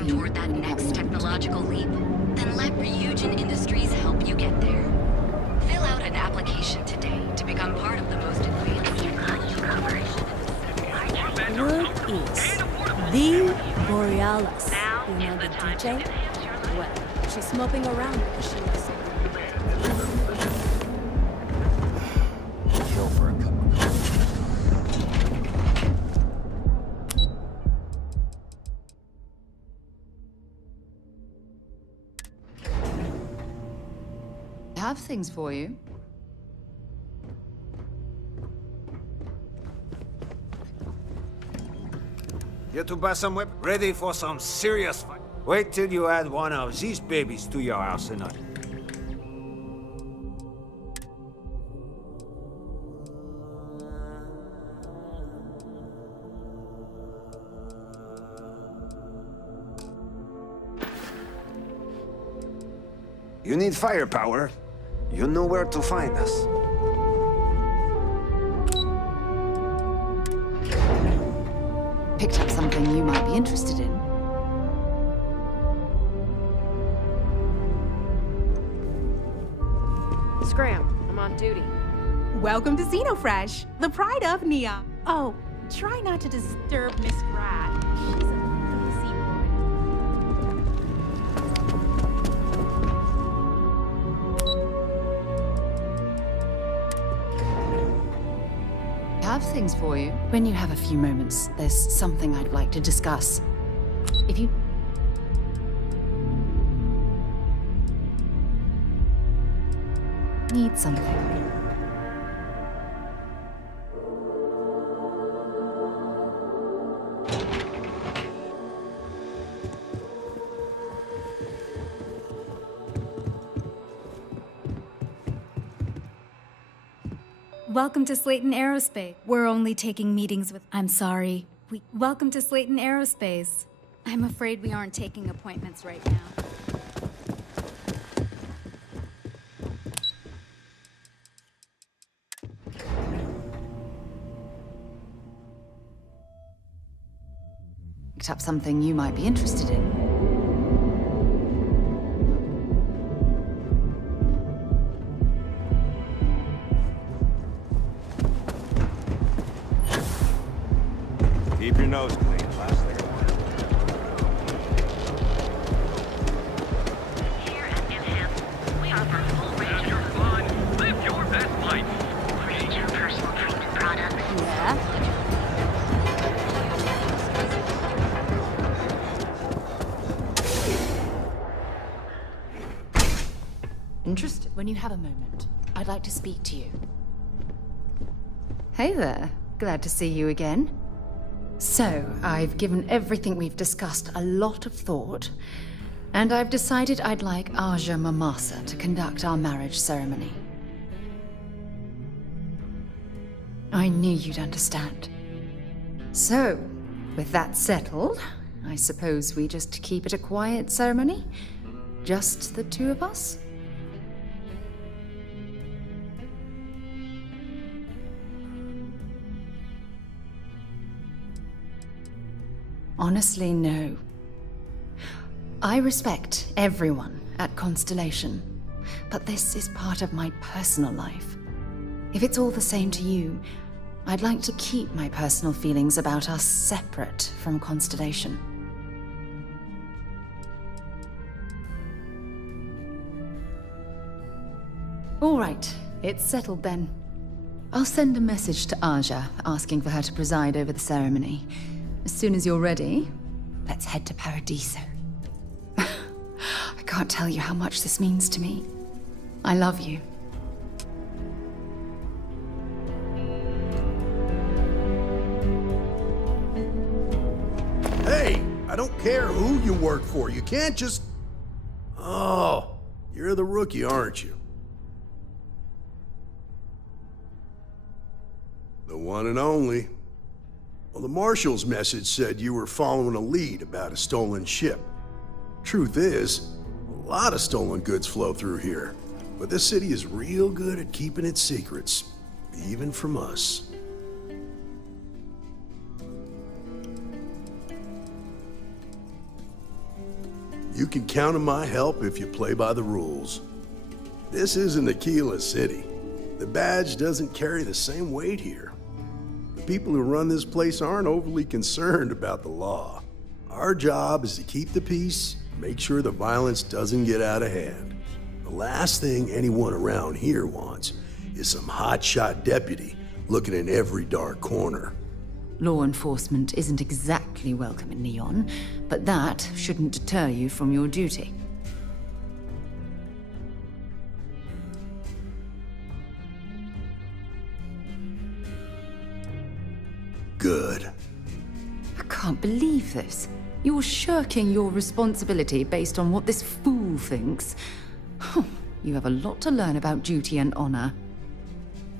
working toward that next technological leap? Then let Ryujin Industries help you get there. Fill out an application today to become part of the most advanced technology corporation. Word is the Borealis. You know the DJ? Well, she's moping around because she was Chill for a cup of coffee. I have things for you. You to buy some whip? Ready for some serious fight? Wait till you add one of these babies to your arsenal. You need firepower? You know where to find us. Picked up something you might be interested in. Scram, I'm on duty. Welcome to Xenofresh, the pride of Nia. Oh, try not to disturb Miss Rat. She's a busy woman. I have things for you. When you have a few moments, there's something I'd like to discuss. If you... need something. Welcome to Slayton Aerospace. We're only taking meetings with... I'm sorry. Welcome to Slayton Aerospace. I'm afraid we aren't taking appointments right now. Picked up something you might be interested in. Keep your nose clean. Last thing I want. Here at Enhance, we offer a full range Have your fun. Live your best life. Create your personal treatment products. Yeah? Interested? When you have a moment, I'd like to speak to you. Hey there. Glad to see you again. So, I've given everything we've discussed a lot of thought, and I've decided I'd like Aja Mamasa to conduct our marriage ceremony. I knew you'd understand. So, with that settled, I suppose we just keep it a quiet ceremony? Just the two of us? Honestly, no. I respect everyone at Constellation, but this is part of my personal life. If it's all the same to you, I'd like to keep my personal feelings about us separate from Constellation. All right, it's settled then. I'll send a message to Aja asking for her to preside over the ceremony. As soon as you're ready, let's head to Paradiso. I can't tell you how much this means to me. I love you. Hey, I don't care who you work for. You can't just... Oh, you're the rookie, aren't you? The one and only. Well, the Marshal's message said you were following a lead about a stolen ship. Truth is, a lot of stolen goods flow through here, but this city is real good at keeping its secrets, even from us. You can count on my help if you play by the rules. This isn't Aquila City. The badge doesn't carry the same weight here. The people who run this place aren't overly concerned about the law. Our job is to keep the peace, make sure the violence doesn't get out of hand. The last thing anyone around here wants is some hotshot deputy looking in every dark corner. Law enforcement isn't exactly welcome in Neon, but that shouldn't deter you from your duty. Good. I can't believe this. You're shirking your responsibility based on what this fool thinks. You have a lot to learn about duty and honor.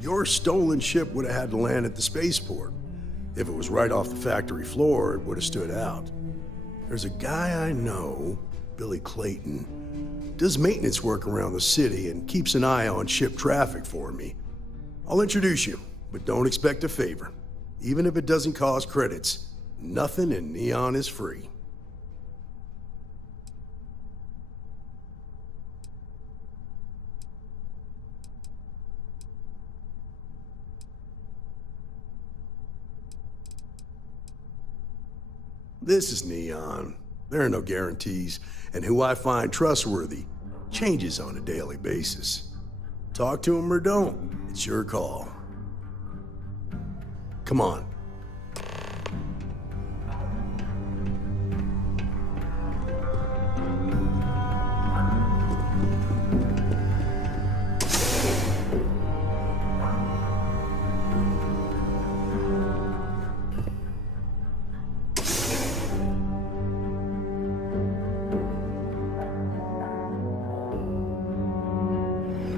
Your stolen ship would have had to land at the spaceport. If it was right off the factory floor, it would have stood out. There's a guy I know, Billy Clayton, does maintenance work around the city and keeps an eye on ship traffic for me. I'll introduce you, but don't expect a favor. Even if it doesn't cause credits, nothing in Neon is free. This is Neon. There are no guarantees, and who I find trustworthy changes on a daily basis. Talk to him or don't, it's your call. Come on.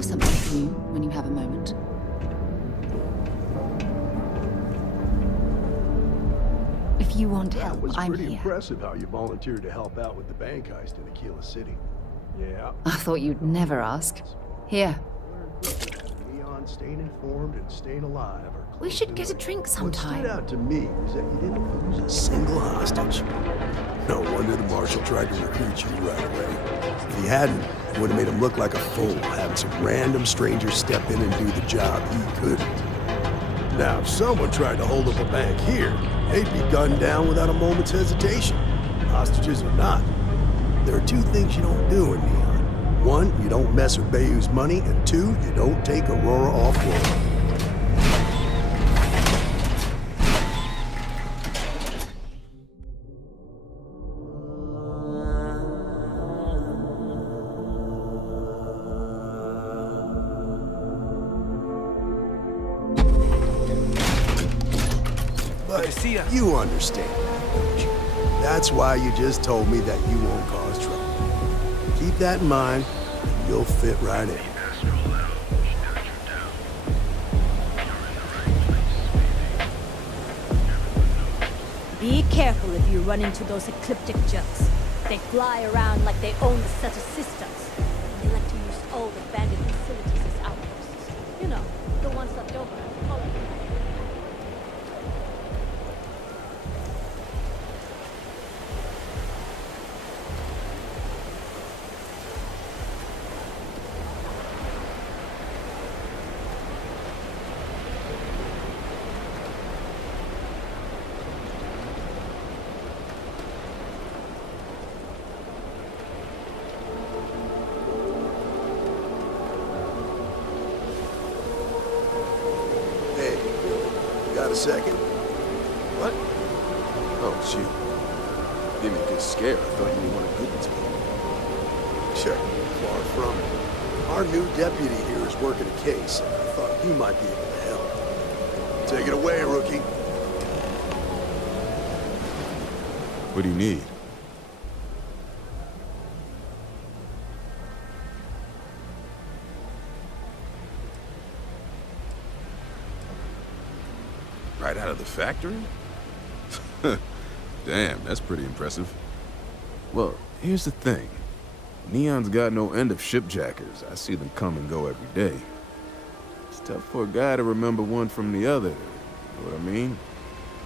Something for you when you have a moment. If you want help, That was I'm pretty here. impressive how you volunteered to help out with the bank heist in Aquila City. Yeah. I thought you'd never ask. Here. Neon, staying informed and staying alive are We close should get a enough. drink What sometime. stood out to me was that you didn't lose a single hostage. No wonder the marshal tried to recruit you right away. If he hadn't, it would have made him look like a fool, having some random stranger step in and do the job he couldn't. Now, if someone tried to hold up a bank here, they'd be gunned down without a moment's hesitation. Hostages or not. There are two things you don't do in Neon. One, you don't mess with Bayou's money, and two, you don't take Aurora off-world. But you understand that, don't you? That's why you just told me that you won't cause trouble. Keep that in mind, and you'll fit right in. Be careful if you run into those ecliptic jerks. They fly around like they own the set of systems. They like to use old abandoned facilities as outposts. You know, the ones left over after the colony. Hey, got a second? What? Oh, shoot. Gave me a good scare. I thought you were one of Goodman's people. Sure, far from it. Our new deputy here is working a case, and I thought you might be able to help. Take it away, rookie. What do you need? Right out of the factory? Damn, that's pretty impressive. Well, here's the thing. Neon's got no end of shipjackers. I see them come and go every day. It's tough for a guy to remember one from the other. You know what I mean?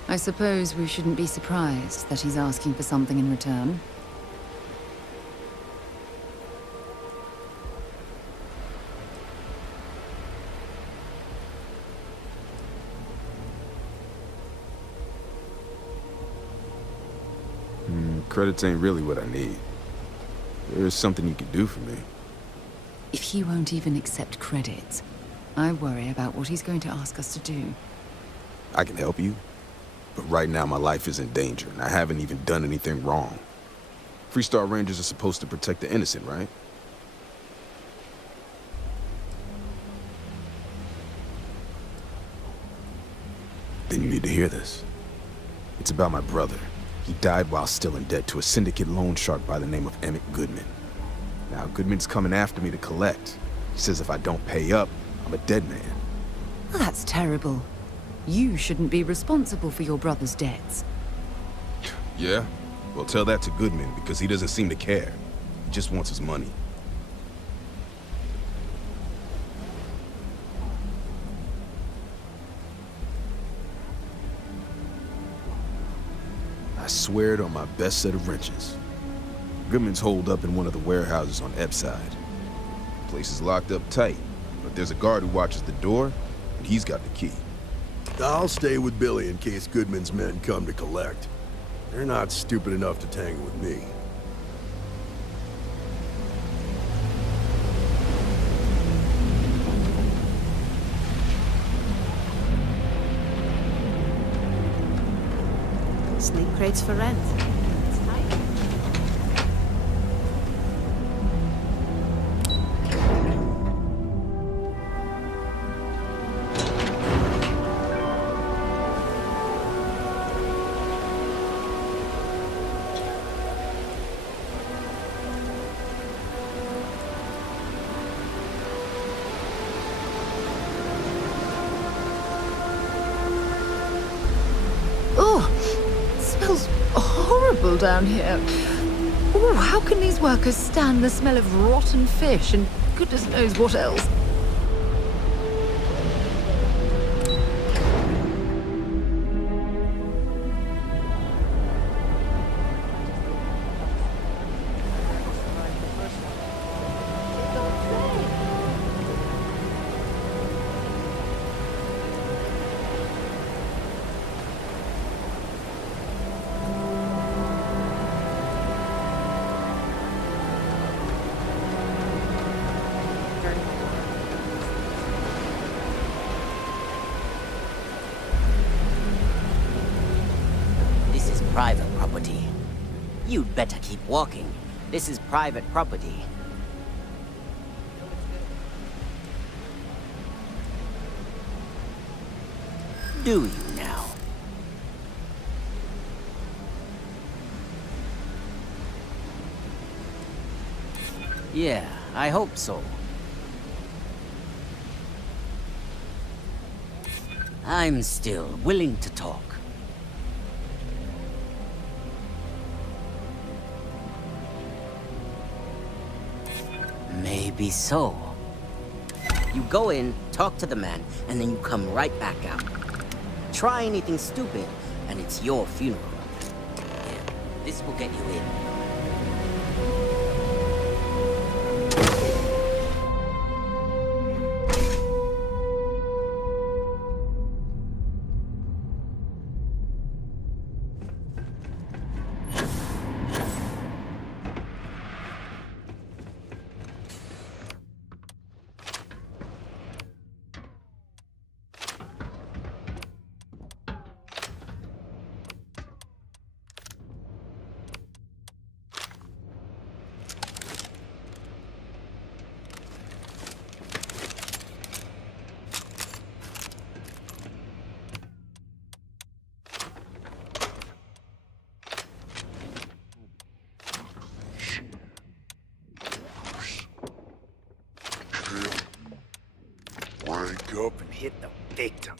I suppose we shouldn't be surprised that he's asking for something in return. credits ain't really what I need. There is something you can do for me. If he won't even accept credits, I worry about what he's going to ask us to do. I can help you, but right now my life is in danger, and I haven't even done anything wrong. Freestar Rangers are supposed to protect the innocent, right? Then you need to hear this. It's about my brother. He died while still in debt to a syndicate loan shark by the name of Emmett Goodman. Now, Goodman's coming after me to collect. He says if I don't pay up, I'm a dead man. Well, that's terrible. You shouldn't be responsible for your brother's debts. Yeah? Well, tell that to Goodman, because he doesn't seem to care. He just wants his money. I swear it on my best set of wrenches. Goodman's holed up in one of the warehouses on Ebb's side. The place is locked up tight, but there's a guard who watches the door, and he's got the key. I'll stay with Billy in case Goodman's men come to collect. They're not stupid enough to tangle with me. Sleep crates for rent. Horrible down here. Oh, how can these workers stand the smell of rotten fish and goodness knows what else? Private property. You'd better keep walking. This is private property. Do you now? Yeah, I hope so. I'm still willing to talk. Maybe so. You go in, talk to the man, and then you come right back out. Try anything stupid, and it's your funeral. Yeah, this will get you in. Wake up and hit the victim.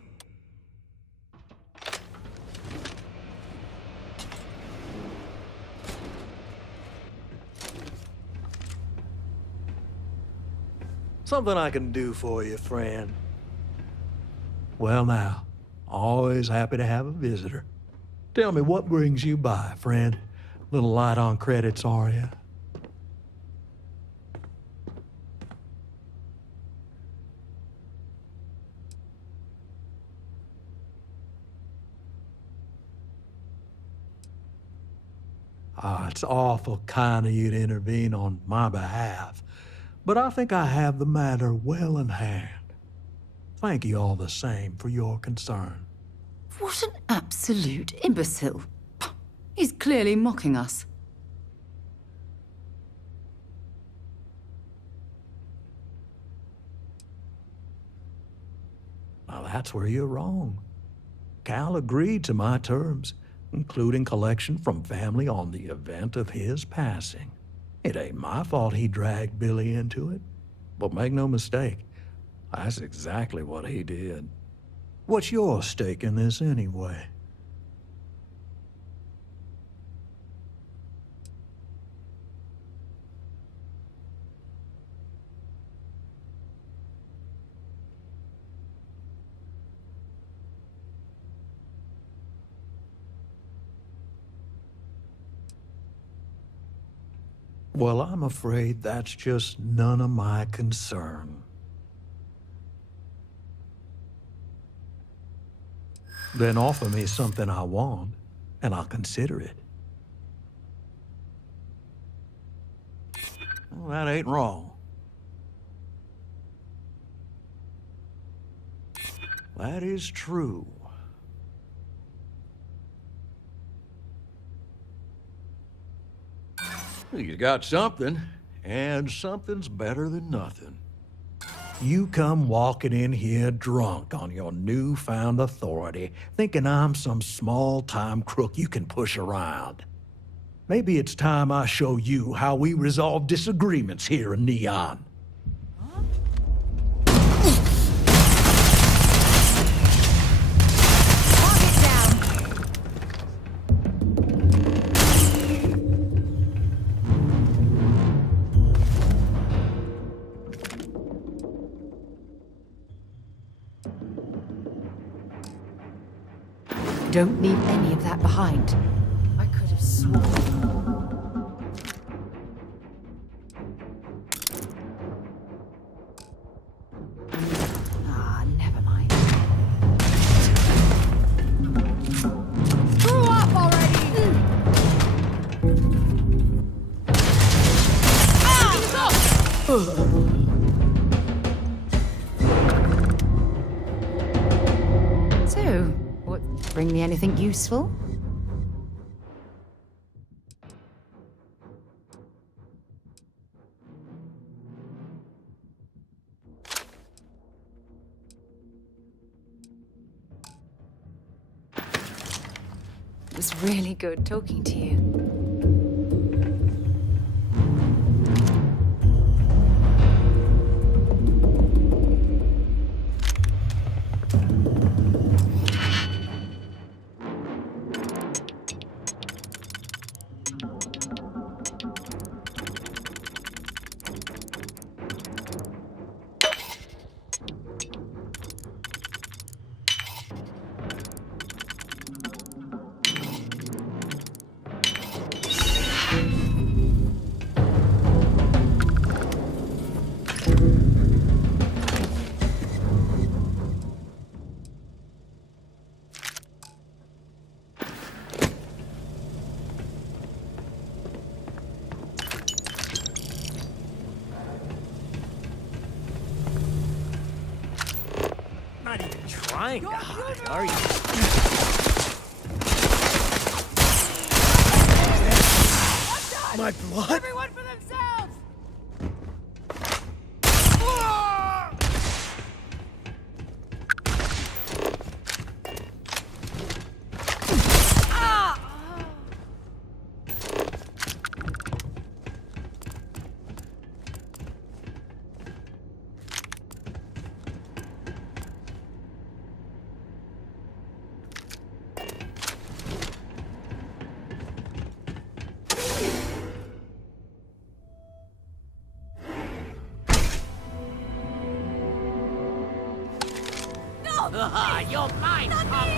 Something I can do for you, friend. Well now, always happy to have a visitor. Tell me, what brings you by, friend? Little light on credits, are you? It's awful kind of you to intervene on my behalf, but I think I have the matter well in hand. Thank you all the same for your concern. What an absolute imbecile. He's clearly mocking us. Now that's where you're wrong. Cal agreed to my terms, including collection from family on the event of his passing. It ain't my fault he dragged Billy into it. But make no mistake, that's exactly what he did. What's your stake in this anyway? Well, I'm afraid that's just none of my concern. Then offer me something I want, and I'll consider it. Well, that ain't wrong. That is true. You got something, and something's better than nothing. You come walking in here drunk on your newfound authority, thinking I'm some small-time crook you can push around. Maybe it's time I show you how we resolve disagreements here in Neon. Don't leave any of that behind. I could have sworn. Never mind. Screw up already! So, bring me anything useful? It was really good talking to you. Not even trying to hide, are you? My blood? Everyone for themselves! You're mine, Pop!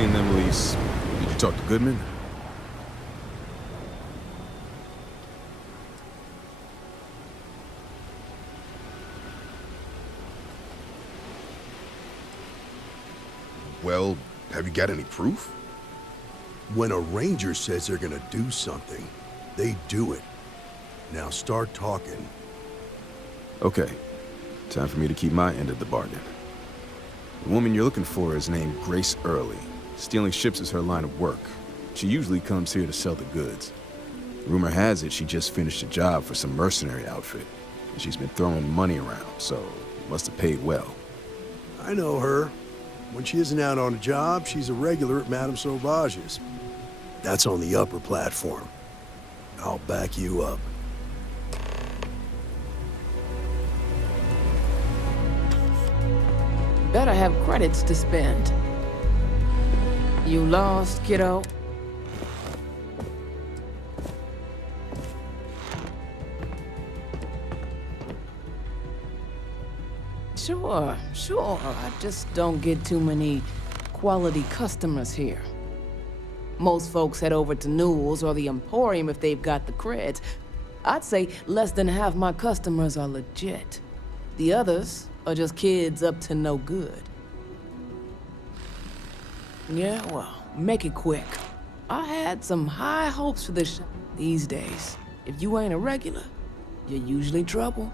seen them lease. Did you talk to Goodman? Well, have you got any proof? When a ranger says they're gonna do something, they do it. Now start talking. Okay. Time for me to keep my end of the bargain. The woman you're looking for is named Grace Early. Stealing ships is her line of work. She usually comes here to sell the goods. Rumor has it she just finished a job for some mercenary outfit, and she's been throwing money around, so must have paid well. I know her. When she isn't out on a job, she's a regular at Madame Sauvage's. That's on the upper platform. I'll back you up. Better have credits to spend. You lost, kiddo? Sure. I just don't get too many quality customers here. Most folks head over to Newell's or the Emporium if they've got the creds. I'd say less than half my customers are legit. The others are just kids up to no good. Yeah, well, make it quick. I had some high hopes for this these days. If you ain't a regular, you're usually trouble.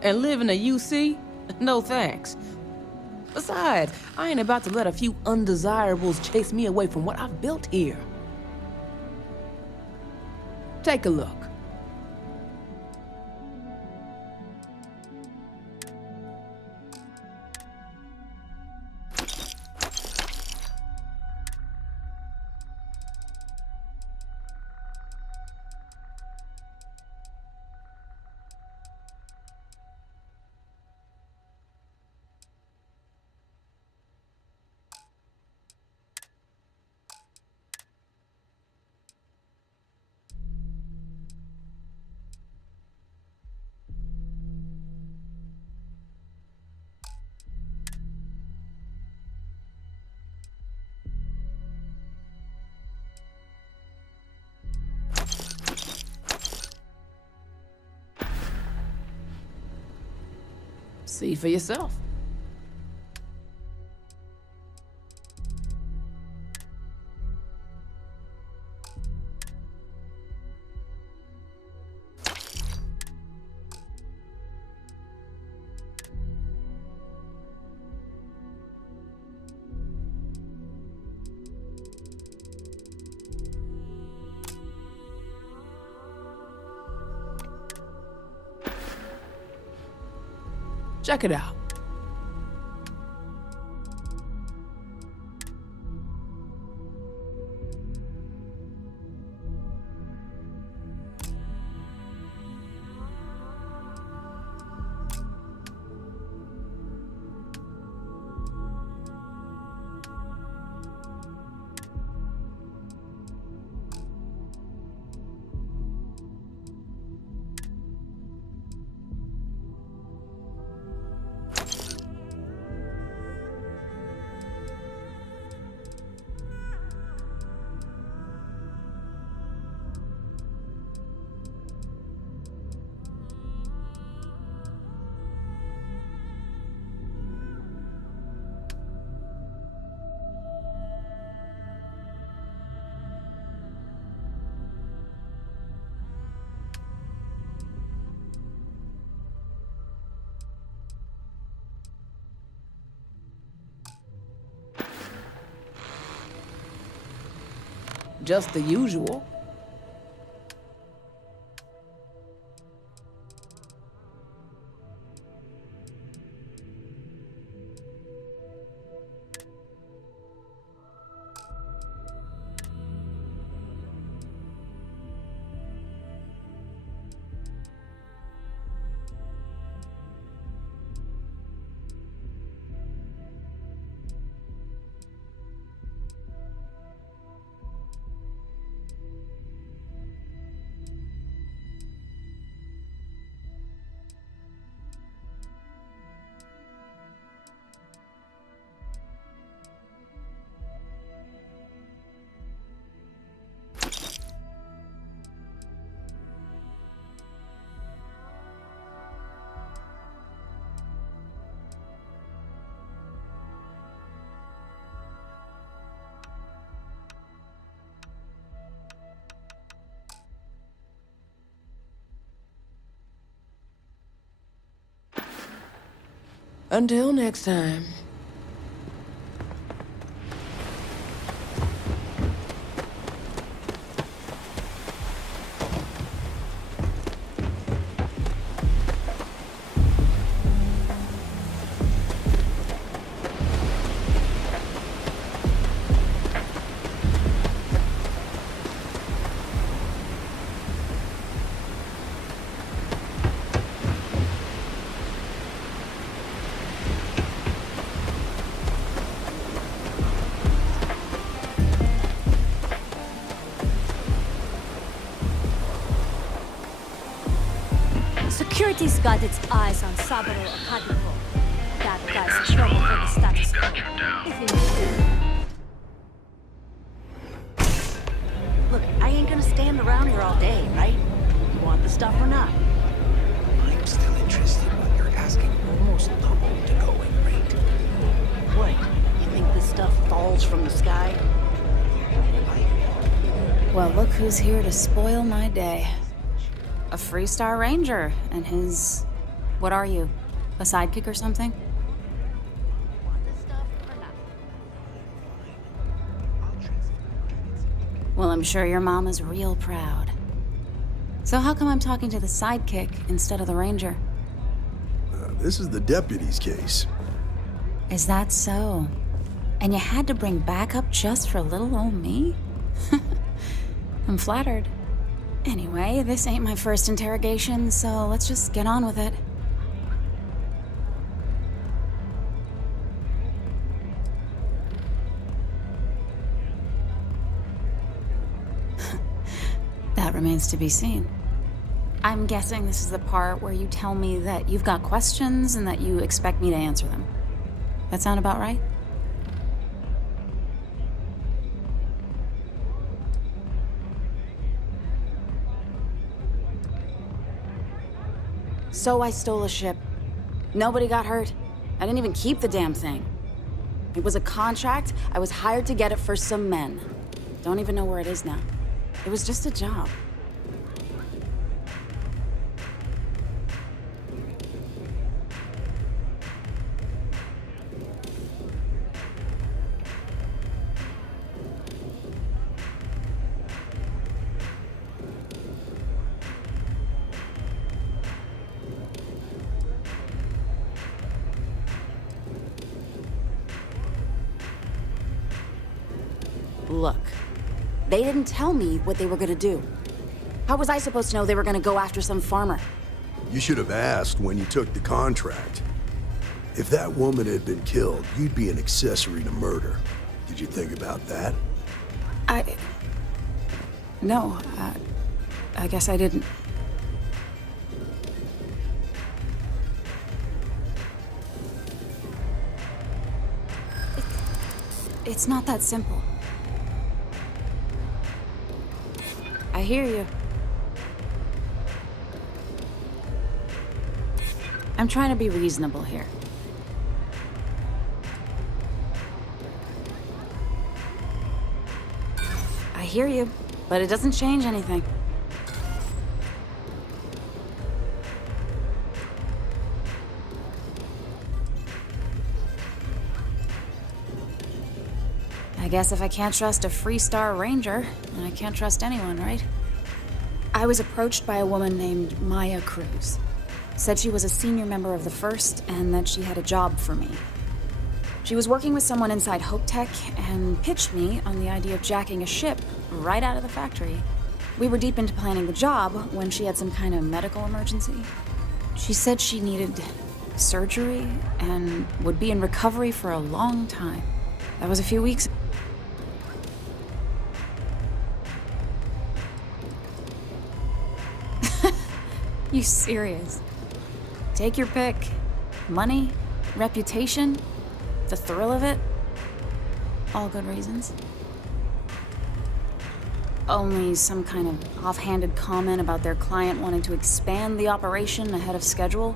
And live in a UC? No thanks. Besides, I ain't about to let a few undesirables chase me away from what I've built here. Take a look. See for yourself. Check it out. Just the usual. Until next time. Security's got its eyes on Saburo Akadiko. That guy's trouble for the status quo. If you need Look, I ain't gonna stand around here all day, right? You want the stuff or not? I'm still interested when you're asking almost double the going rate. What? You think this stuff falls from the sky? Well, look who's here to spoil my day. A Freestar Ranger and his... What are you? A sidekick or something? Well, I'm sure your mom is real proud. So how come I'm talking to the sidekick instead of the ranger? This is the deputy's case. Is that so? And you had to bring backup just for little old me? I'm flattered. Anyway, this ain't my first interrogation, so let's just get on with it. That remains to be seen. I'm guessing this is the part where you tell me that you've got questions and that you expect me to answer them. That sound about right? So I stole a ship. Nobody got hurt. I didn't even keep the damn thing. It was a contract. I was hired to get it for some men. Don't even know where it is now. It was just a job. Look, they didn't tell me what they were gonna do. How was I supposed to know they were gonna go after some farmer? You should have asked when you took the contract. If that woman had been killed, you'd be an accessory to murder. Did you think about that? No, I guess I didn't. It's not that simple. I hear you. I'm trying to be reasonable here. I hear you, but it doesn't change anything. I guess if I can't trust a Freestar Ranger, then I can't trust anyone, right? I was approached by a woman named Maya Cruz. Said she was a senior member of the First and that she had a job for me. She was working with someone inside Hope Tech and pitched me on the idea of jacking a ship right out of the factory. We were deep into planning the job when she had some kind of medical emergency. She said she needed surgery and would be in recovery for a long time. That was a few weeks ago. You serious? Take your pick. Money, reputation, the thrill of it. All good reasons. Only some kind of offhanded comment about their client wanting to expand the operation ahead of schedule.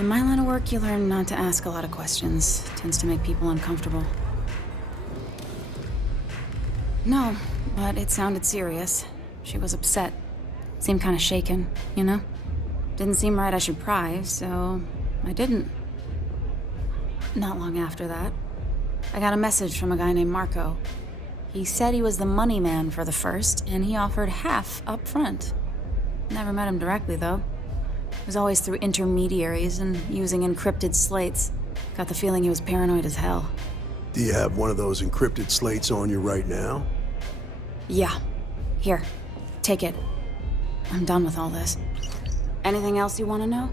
In my line of work, you learn not to ask a lot of questions. It tends to make people uncomfortable. No, but it sounded serious. She was upset. Seemed kind of shaken, you know? Didn't seem right I should pry, so I didn't. Not long after that, I got a message from a guy named Marco. He said he was the money man for the first, and he offered half up front. Never met him directly, though. It was always through intermediaries and using encrypted slates. Got the feeling he was paranoid as hell. Do you have one of those encrypted slates on you right now? Yeah. Here, take it. I'm done with all this. Anything else you want to know?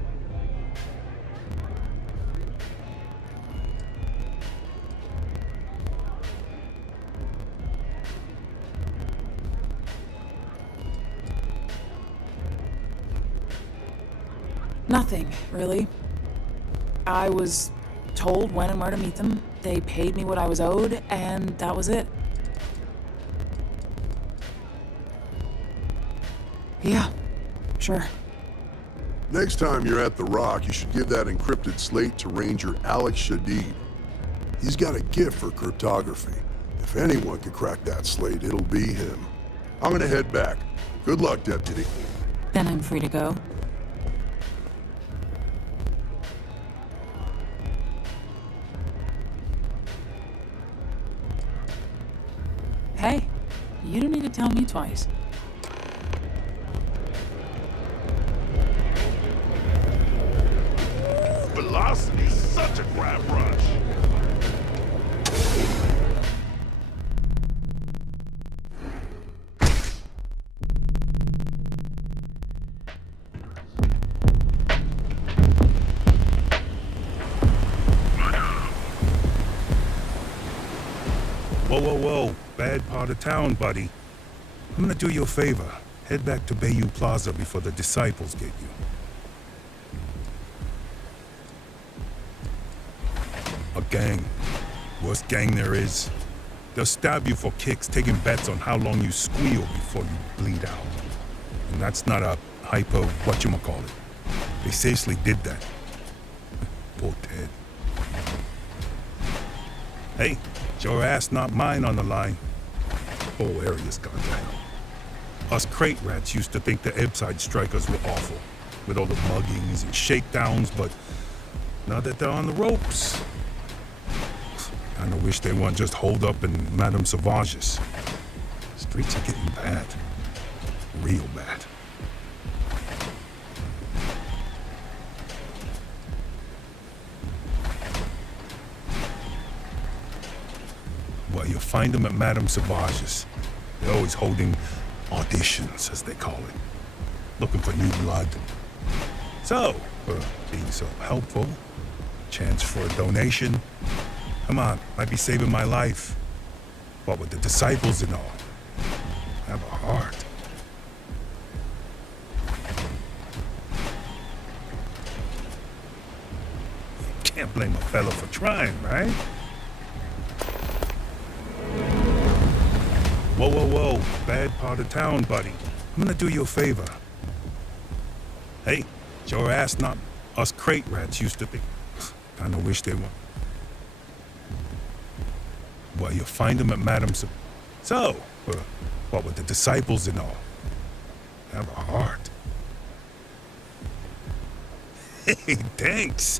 Nothing, really. I was told when and where to meet them. They paid me what I was owed, and that was it. Yeah, sure. Next time you're at the Rock, you should give that encrypted slate to Ranger Alex Shadid. He's got a gift for cryptography. If anyone can crack that slate, it'll be him. I'm gonna head back. Good luck, Deputy. Then I'm free to go. Hey, you don't need to tell me twice. Velocity's such a grab rush. Whoa. Bad part of town, buddy. I'm gonna do you a favor. Head back to Bayou Plaza before the disciples get you. A gang. Worst gang there is. They'll stab you for kicks, taking bets on how long you squeal before you bleed out. And that's not a hyper whatchamacallit. They seriously did that. Poor Ted. Hey, it's your ass, not mine on the line. The whole area's gone down. Us crate rats used to think the Ebbside strikers were awful, with all the muggings and shakedowns, but now that they're on the ropes, kinda wish they weren't just holed up in Madame Sauvage's. Streets are getting bad. Real bad. Well, you'll find them at Madame Sauvage's. They're always holding auditions, as they call it. Looking for new blood. So, being so helpful, chance for a donation. Come on, might be saving my life. What with the disciples and all. Have a heart. Can't blame a fella for trying, right? Whoa. Bad part of town, buddy. I'm gonna do you a favor. Hey, it's your ass, not us crate rats used to think. Kinda wish they were. Well, you'll find them at Madame So, what with the disciples and all. Have a heart. Hey, thanks.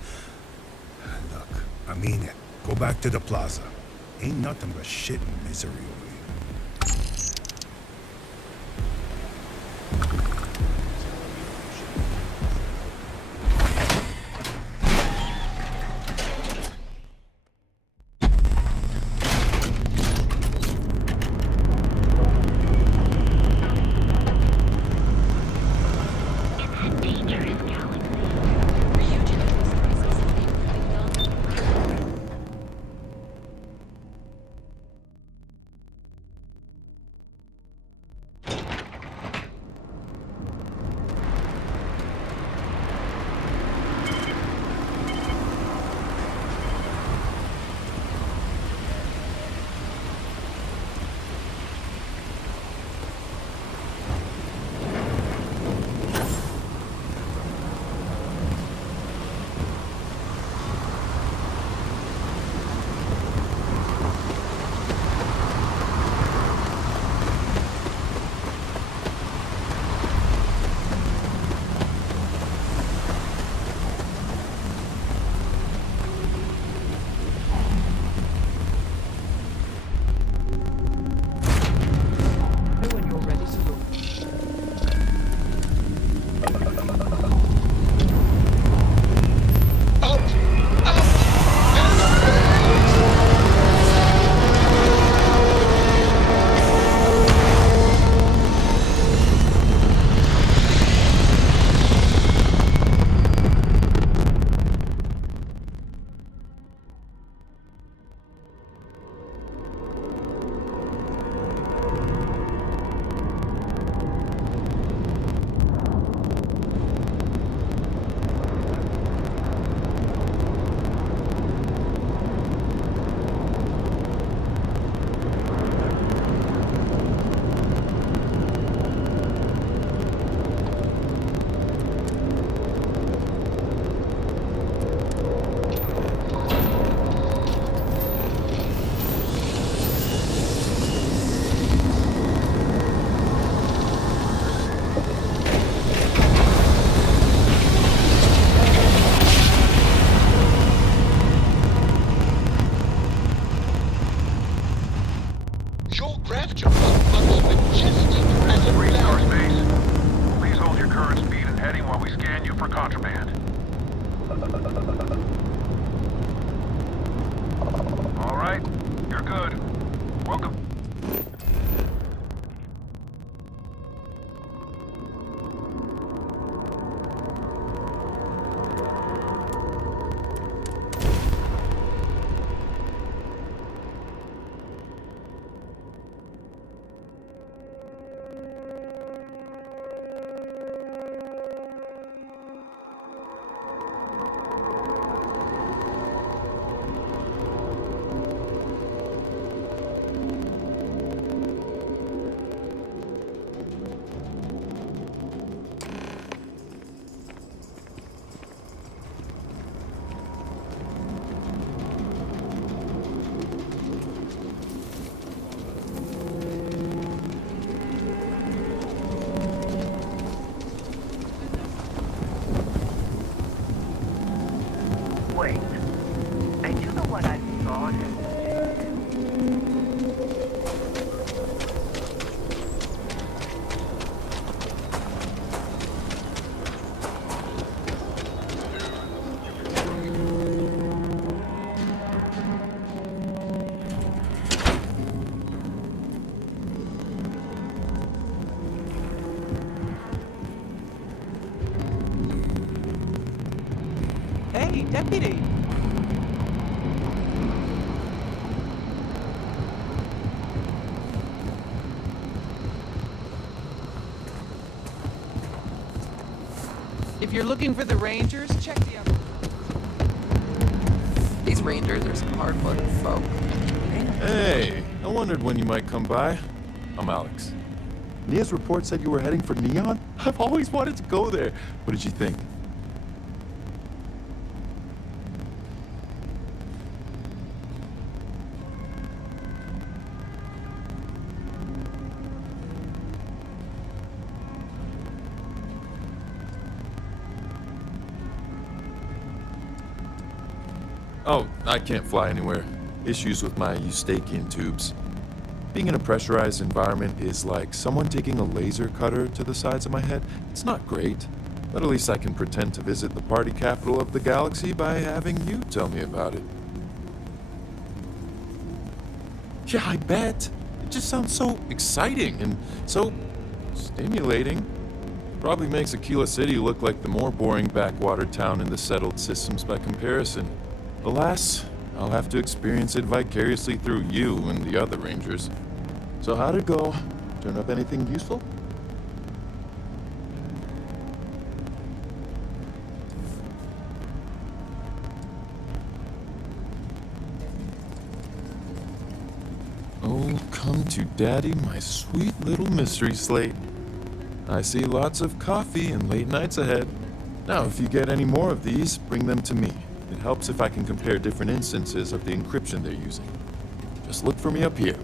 Look, I mean it. Go back to the plaza. Ain't nothing but shit and misery over here. Your craft, your majestic and Free Starspace. Please hold your current speed and heading while we scan you for contraband. All right, you're good. Welcome. Wait, and you know what I thought? Hey, deputy! If you're looking for the Rangers, check the other. These Rangers are some hard-blooded folk. Hey, I wondered when you might come by. I'm Alex. Nia's report said you were heading for Neon? I've always wanted to go there. What did you think? Oh, I can't fly anywhere. Issues with my Eustachian tubes. Being in a pressurized environment is like someone taking a laser cutter to the sides of my head. It's not great, but at least I can pretend to visit the party capital of the galaxy by having you tell me about it. Yeah, I bet. It just sounds so exciting and so stimulating. Probably makes Aquila City look like the more boring backwater town in the settled systems by comparison. Alas, I'll have to experience it vicariously through you and the other Rangers. So how'd it go? Turn up anything useful? Oh, come to Daddy, my sweet little mystery slate. I see lots of coffee and late nights ahead. Now, if you get any more of these, bring them to me. It helps if I can compare different instances of the encryption they're using. Just look for me up here.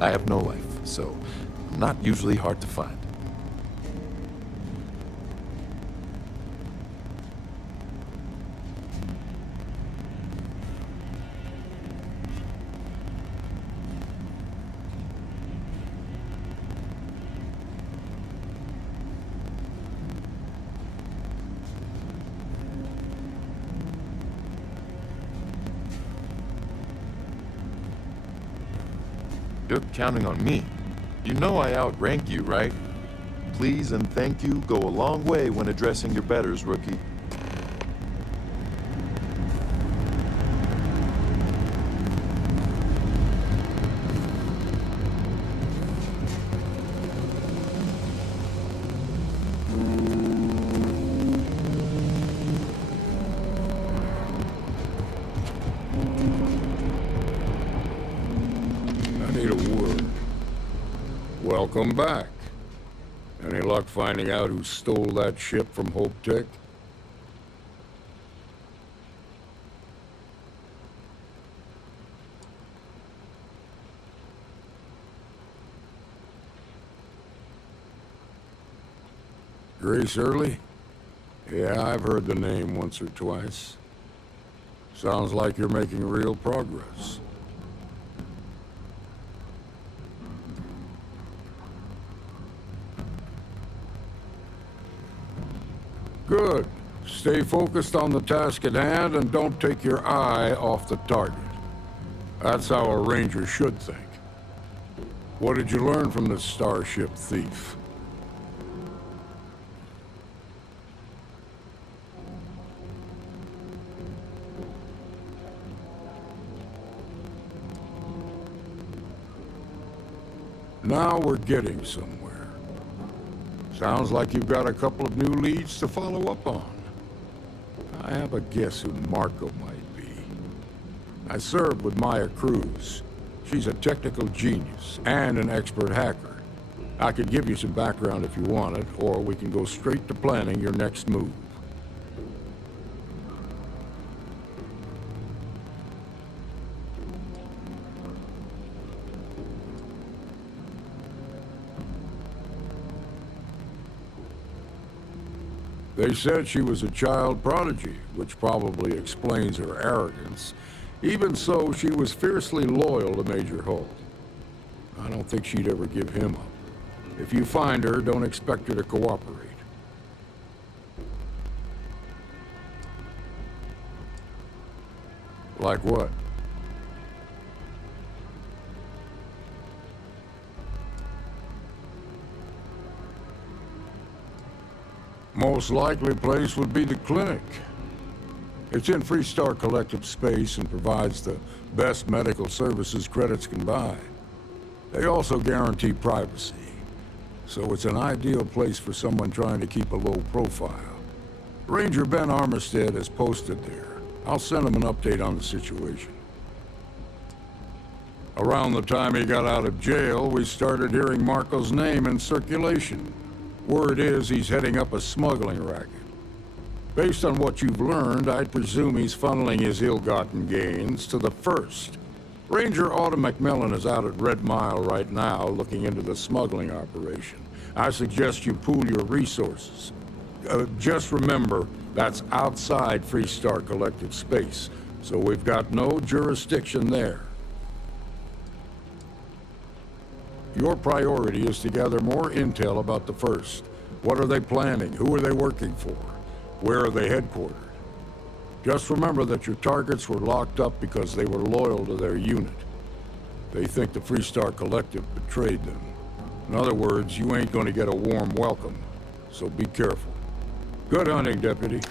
I have no life, so I'm not usually hard to find. You're counting on me. You know I outrank you, right? Please and thank you go a long way when addressing your betters, rookie. Welcome back. Any luck finding out who stole that ship from Hope Tech? Grace Early? Yeah, I've heard the name once or twice. Sounds like you're making real progress. Good. Stay focused on the task at hand and don't take your eye off the target. That's how a ranger should think. What did you learn from this starship thief? Now we're getting somewhere. Sounds like you've got a couple of new leads to follow up on. I have a guess who Marco might be. I served with Maya Cruz. She's a technical genius and an expert hacker. I could give you some background if you want it, or we can go straight to planning your next move. They said she was a child prodigy, which probably explains her arrogance. Even so, she was fiercely loyal to Major Holt. I don't think she'd ever give him up. If you find her, don't expect her to cooperate. Like what? Most likely place would be the clinic. It's in Freestar Collective space and provides the best medical services credits can buy. They also guarantee privacy, so it's an ideal place for someone trying to keep a low profile. Ranger Ben Armistead is posted there. I'll send him an update on the situation. Around the time he got out of jail, we started hearing Marco's name in circulation. Word is he's heading up a smuggling racket. Based on what you've learned, I'd presume he's funneling his ill-gotten gains to the First. Ranger Autumn McMillan is out at Red Mile right now looking into the smuggling operation. I suggest you pool your resources. Just remember, that's outside Freestar Collective space, so we've got no jurisdiction there. Your priority is to gather more intel about the First. What are they planning? Who are they working for? Where are they headquartered? Just remember that your targets were locked up because they were loyal to their unit. They think the Freestar Collective betrayed them. In other words, you ain't gonna get a warm welcome, so be careful. Good hunting, Deputy.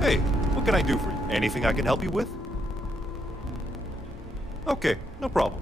Hey, what can I do for you? Anything I can help you with? Okay, no problem.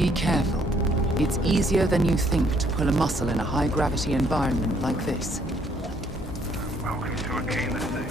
Be careful. It's easier than you think to pull a muscle in a high-gravity environment like this. Welcome to a gainless day.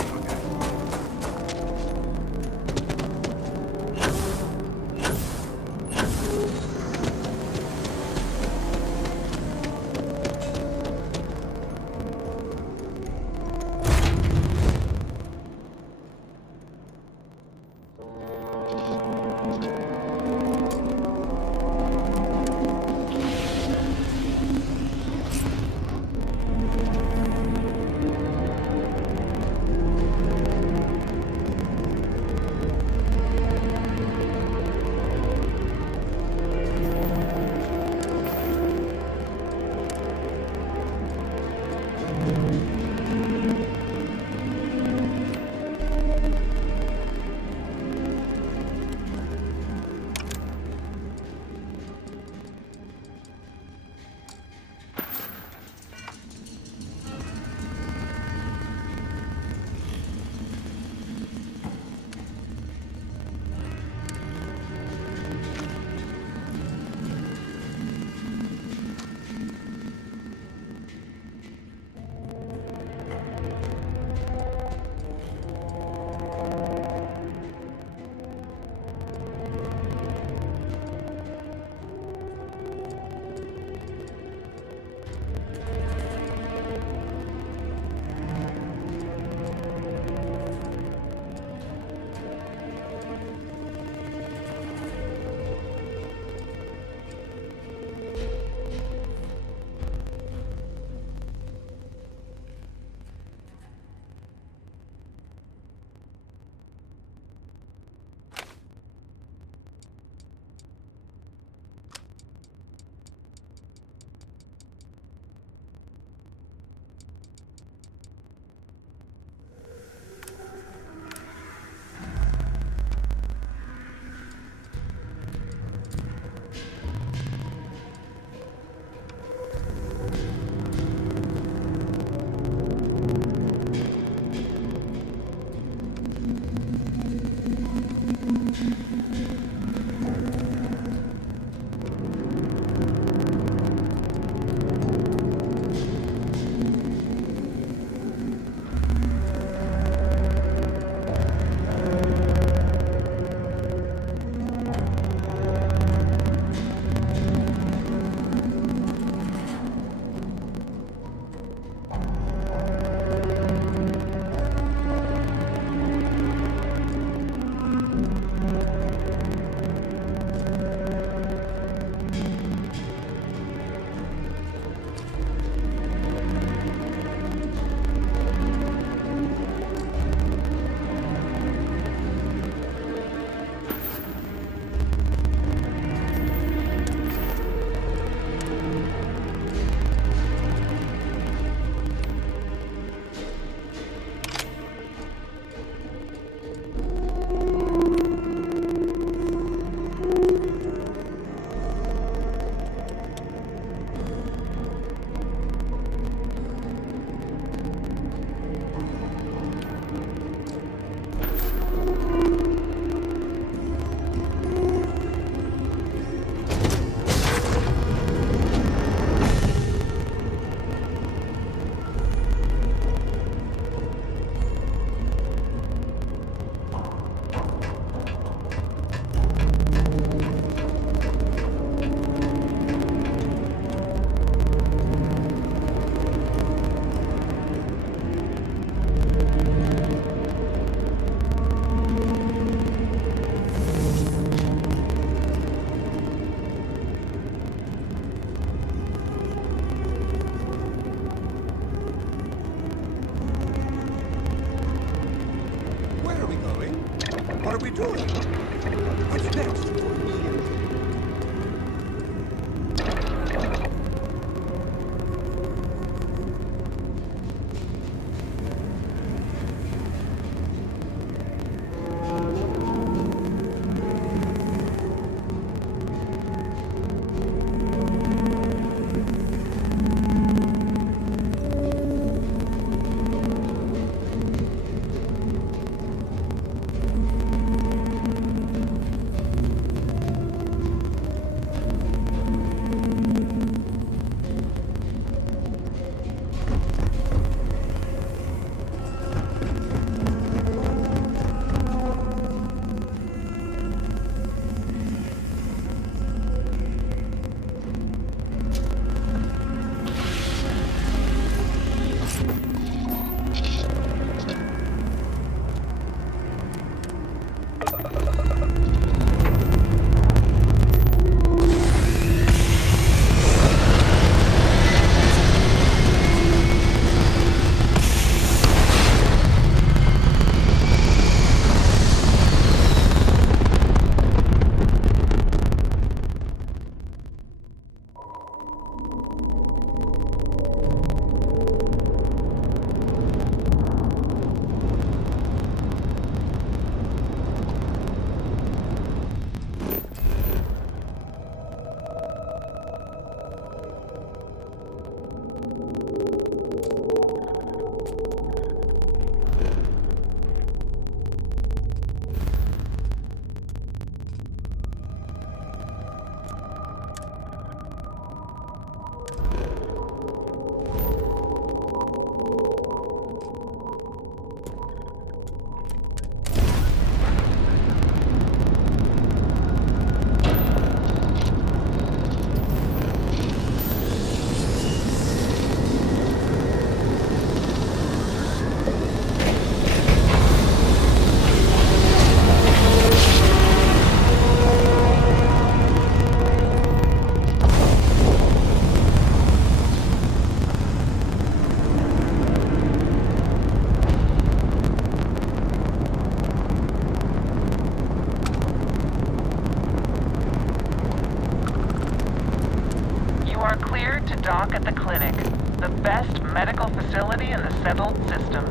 dock at the clinic, the best medical facility in the settled systems.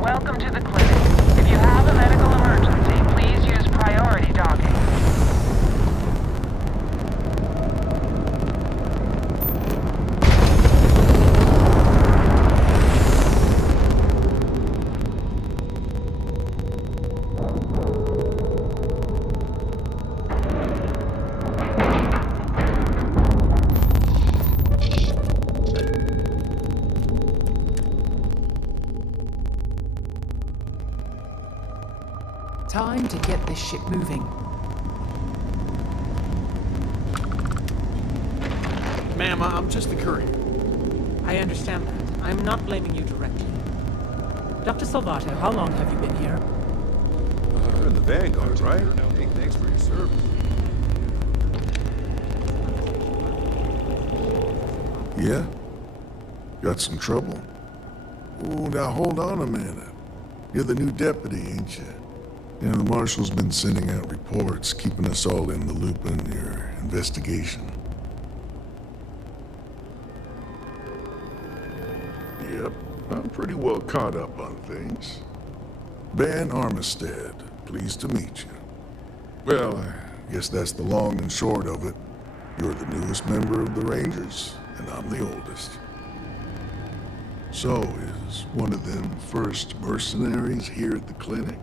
Welcome to the clinic. If you have a medical emergency, please use priority docking. Time to get this ship moving. Ma'am, I'm just a courier. I understand that. I'm not blaming you directly. Dr. Salvato, how long have you been here? You're in the Vanguard, right? Hey, thanks for your service. Yeah? Got some trouble? Oh, now hold on a minute. You're the new deputy, ain't you? Yeah, the marshal's been sending out reports, keeping us all in the loop on your investigation. Yep, I'm pretty well caught up on things. Ben Armistead, pleased to meet you. Well, I guess that's the long and short of it. You're the newest member of the Rangers, and I'm the oldest. So, is one of them first mercenaries here at the clinic?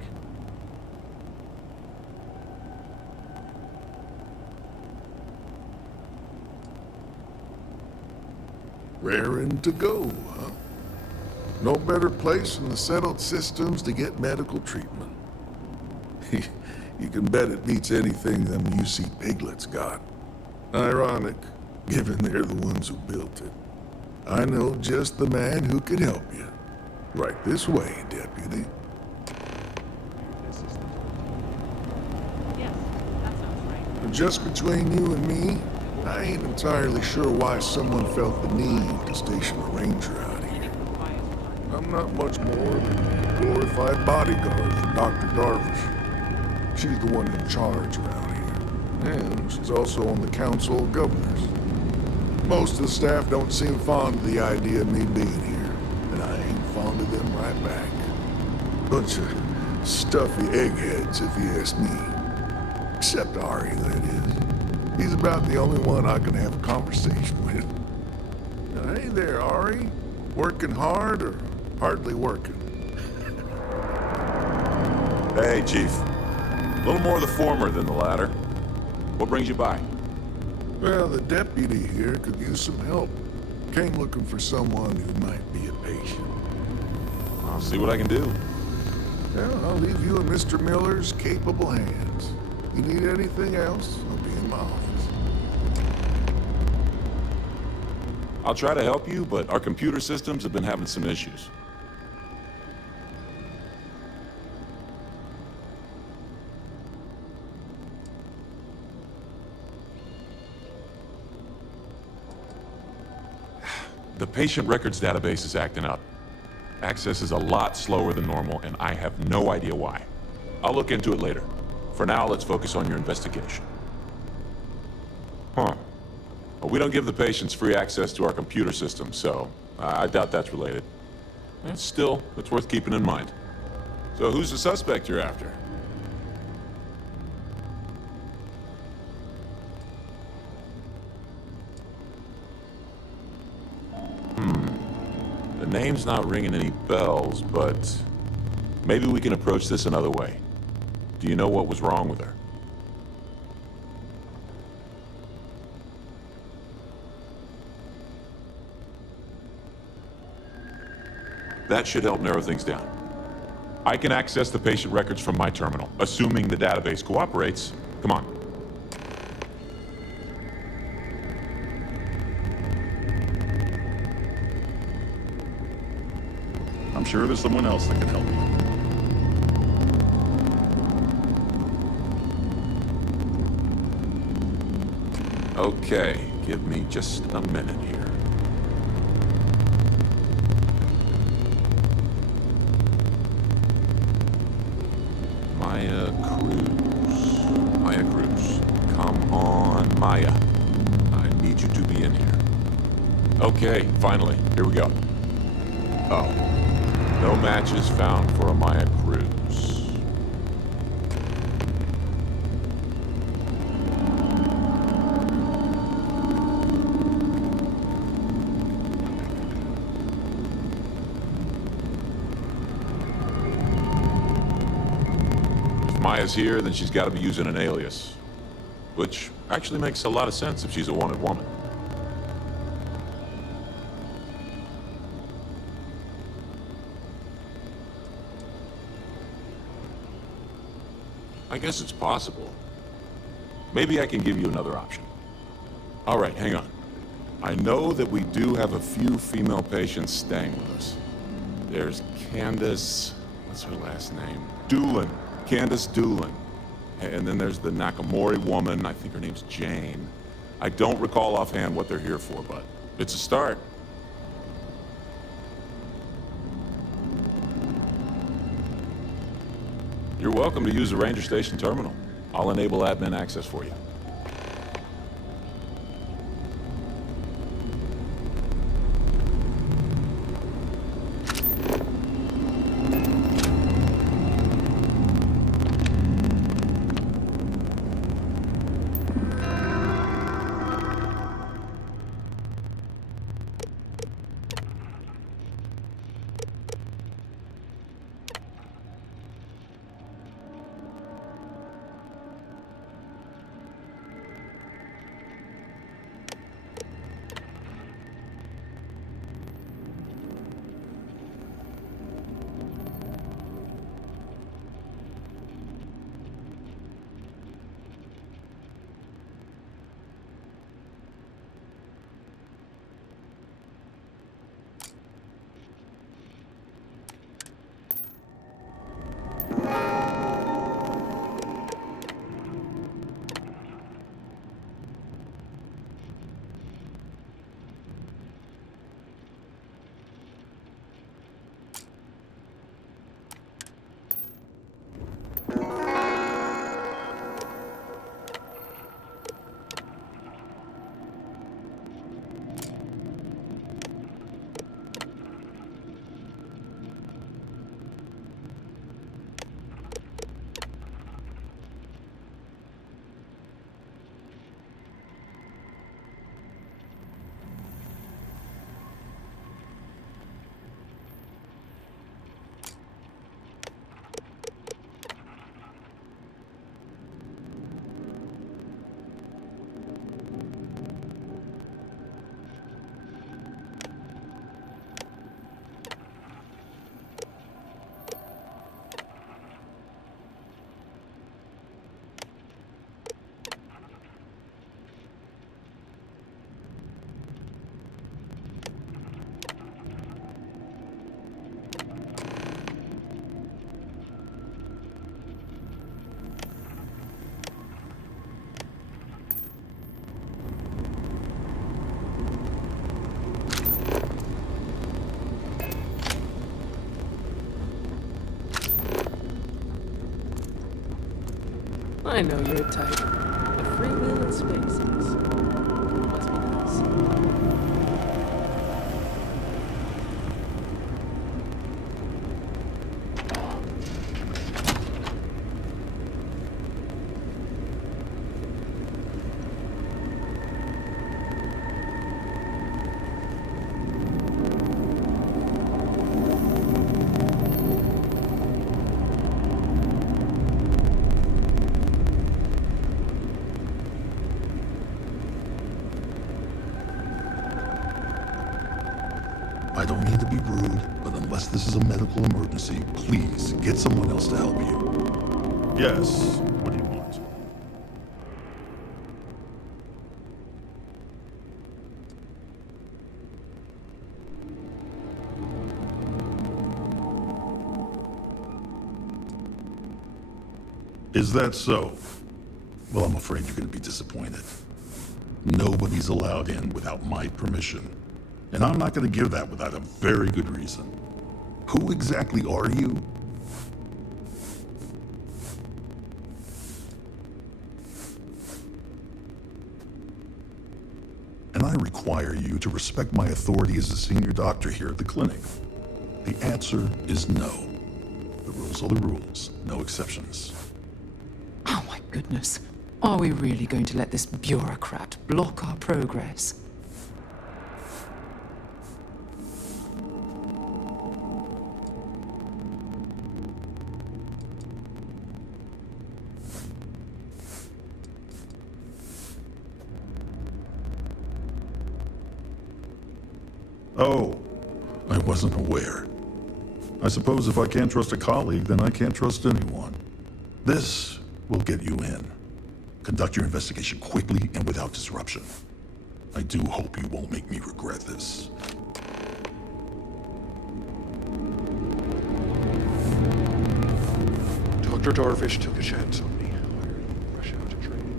Raring to go, huh? No better place in the settled systems to get medical treatment. You can bet it beats anything them UC piglets got. Ironic, given they're the ones who built it. I know just the man who could help you. Right this way, Deputy. Yes, that sounds right. Just between you and me, I ain't entirely sure why someone felt the need to station a ranger out here. I'm not much more than a glorified bodyguard for Dr. Darvish. She's the one in charge around here. And she's also on the Council of Governors. Most of the staff don't seem fond of the idea of me being here, and I ain't fond of them right back. Bunch of stuffy eggheads, if you ask me. Except Ari, that is. He's about the only one I can have a conversation with. Hey there, Ari. Working hard or hardly working? Hey, Chief. A little more of the former than the latter. What brings you by? Well, the deputy here could use some help. Came looking for someone who might be a patient. I'll see what I can do. Well, I'll leave you in Mr. Miller's capable hands. You need anything else, I'll be in my office. I'll try to help you, but our computer systems have been having some issues. The patient records database is acting up. Access is a lot slower than normal, and I have no idea why. I'll look into it later. For now, let's focus on your investigation. Huh. Well, we don't give the patients free access to our computer system, so I doubt that's related. And still, it's worth keeping in mind. So who's the suspect you're after? The name's not ringing any bells, but maybe we can approach this another way. Do you know what was wrong with her? That should help narrow things down. I can access the patient records from my terminal, assuming the database cooperates. Come on. I'm sure there's someone else that can help you. Okay, give me just a minute here. Maya Cruz. Come on, Maya. I need you to be in here. Okay, finally, here we go. Oh, no matches found for a Maya Cruz. Maya's here, then she's got to be using an alias. Which actually makes a lot of sense if she's a wanted woman. I guess it's possible. Maybe I can give you another option. All right, hang on. I know that we do have a few female patients staying with us. There's Candace... what's her last name? Doolin. Candace Doolin. And then there's the Nakamori woman. I think her name's Jane. I don't recall offhand what they're here for, but it's a start. You're welcome to use the Ranger Station terminal. I'll enable admin access for you. I know your type. The freewheeling spaces. Must be nice. I don't mean to be rude, but unless this is a medical emergency, please get someone else to help you. Yes, what do you want? Is that so? Well, I'm afraid you're going to be disappointed. Nobody's allowed in without my permission. And I'm not going to give that without a very good reason. Who exactly are you? And I require you to respect my authority as a senior doctor here at the clinic. The answer is no. The rules are the rules, no exceptions. Oh my goodness. Are we really going to let this bureaucrat block our progress? Oh, I wasn't aware. I suppose if I can't trust a colleague, then I can't trust anyone. This will get you in. Conduct your investigation quickly and without disruption. I do hope you won't make me regret this. Dr. Darvish took a chance on me. Rush out to training.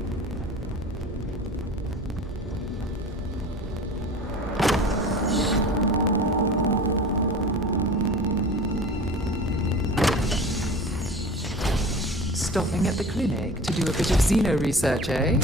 Stopping at the clinic to do a bit of xeno research, eh?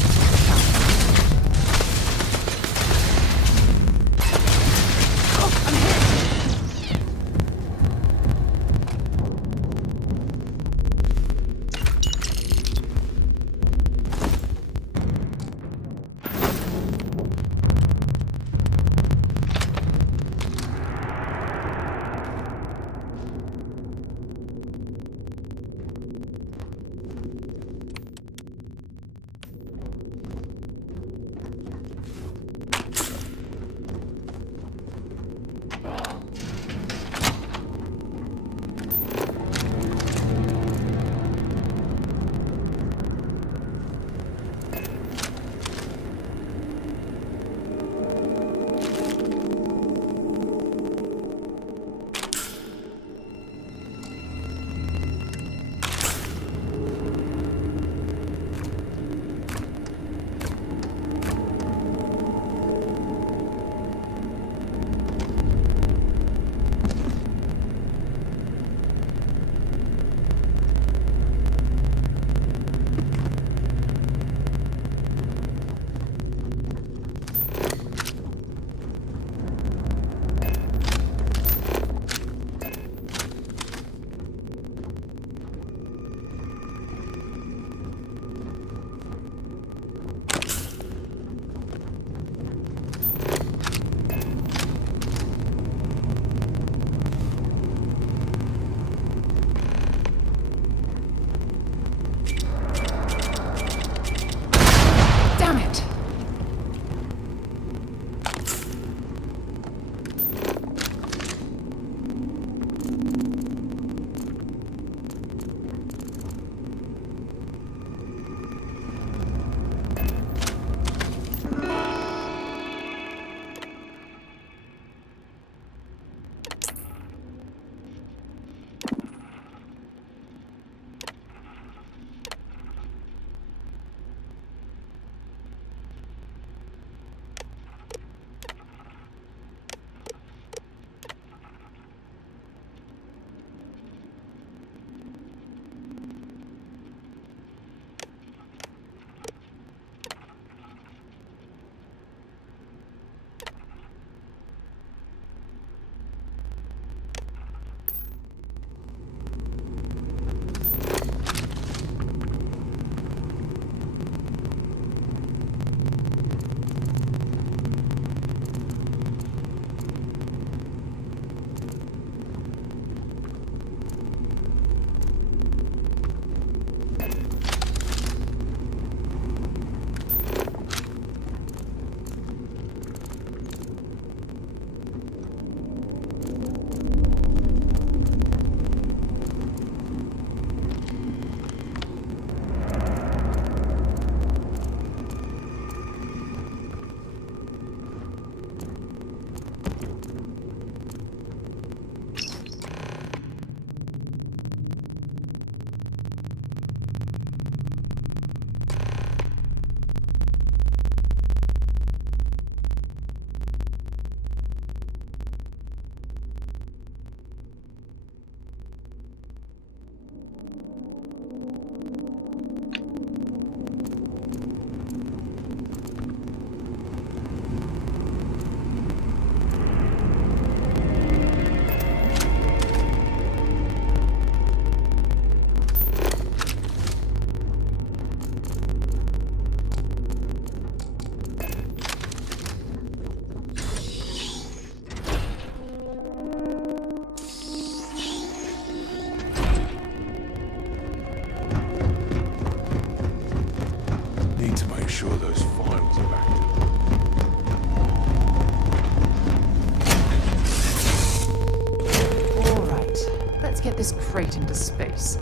get this crate into space.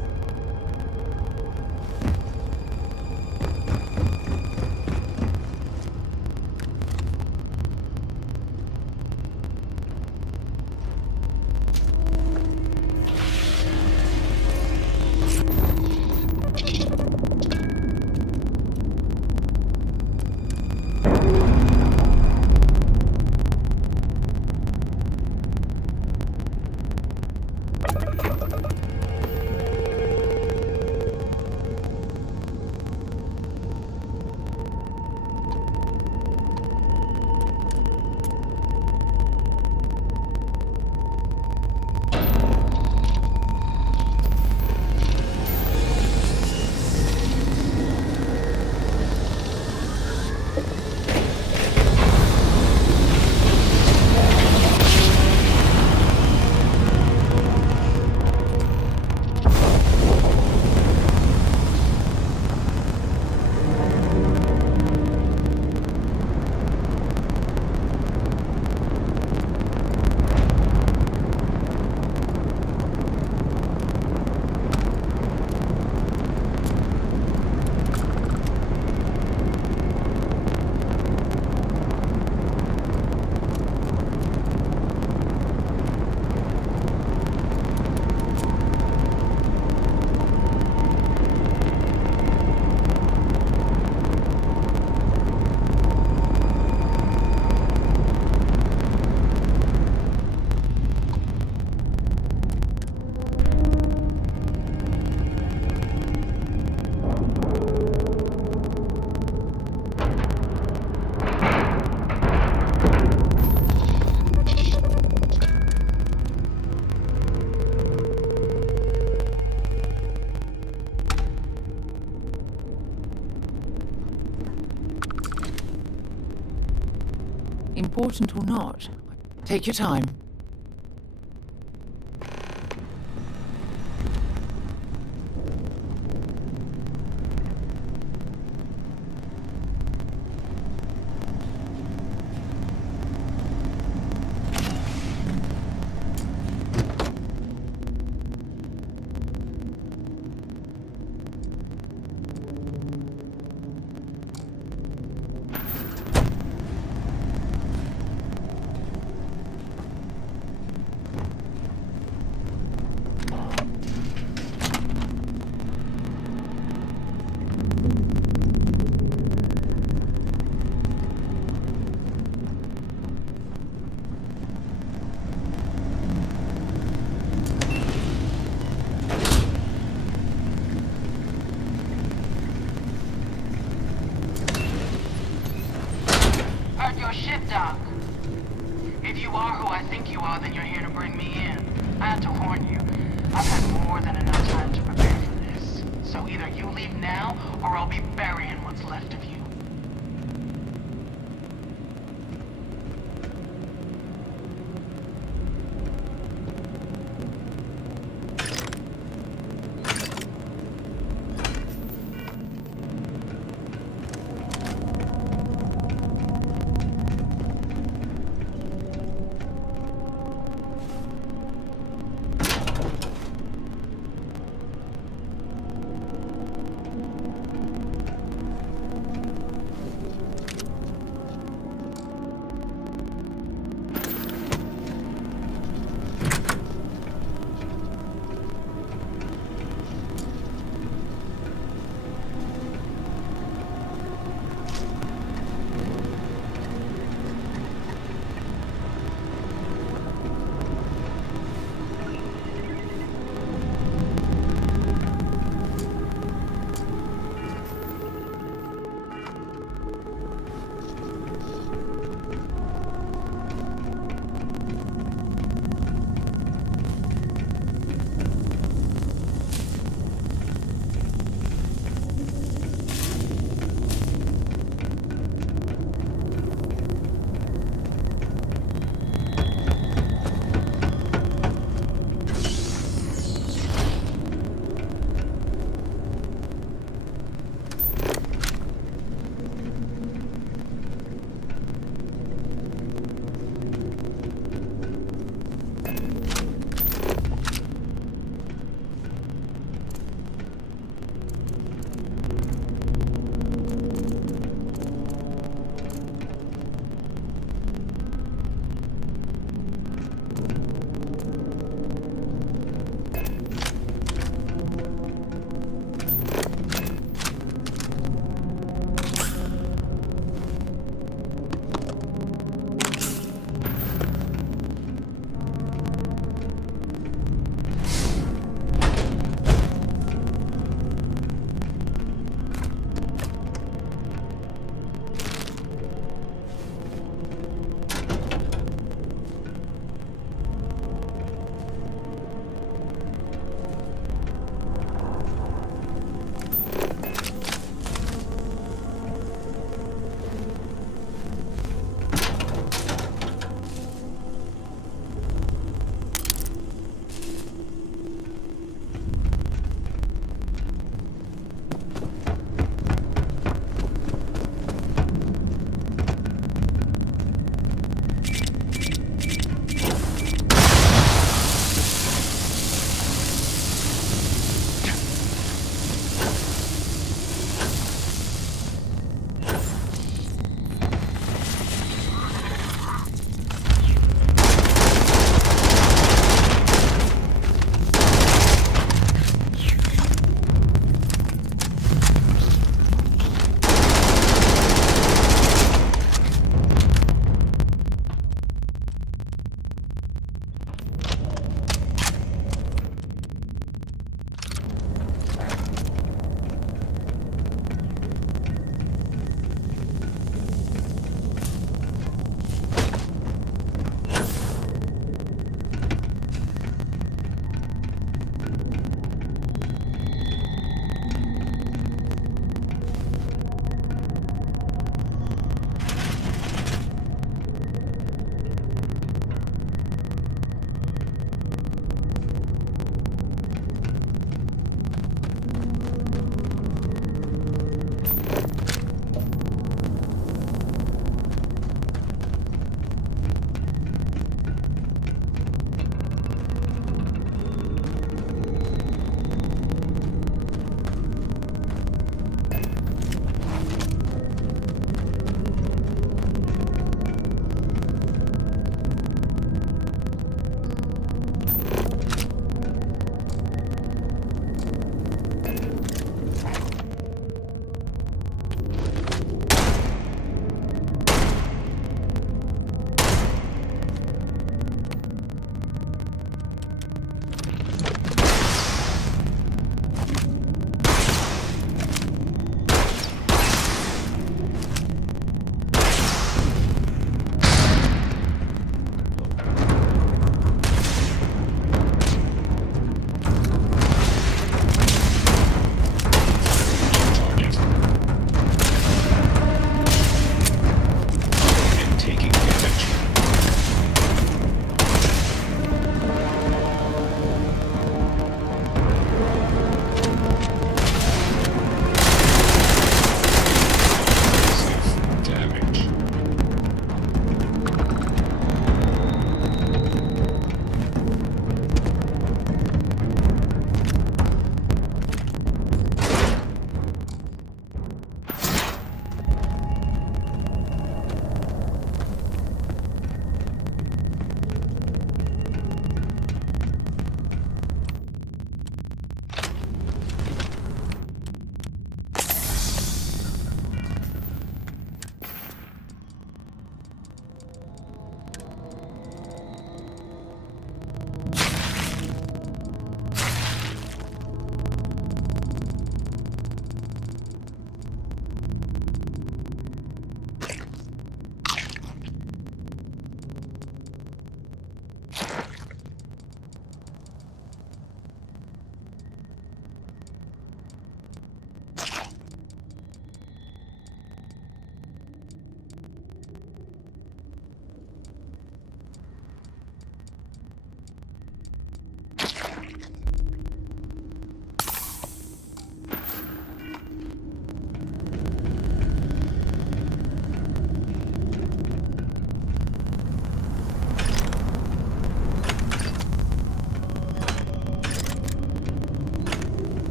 Important or not, take your time. Doc. If you are who I think you are, then you're here to bring me in. I have to warn you, I've had more than enough time to prepare for this. So either you leave now, or I'll be burying what's left of you.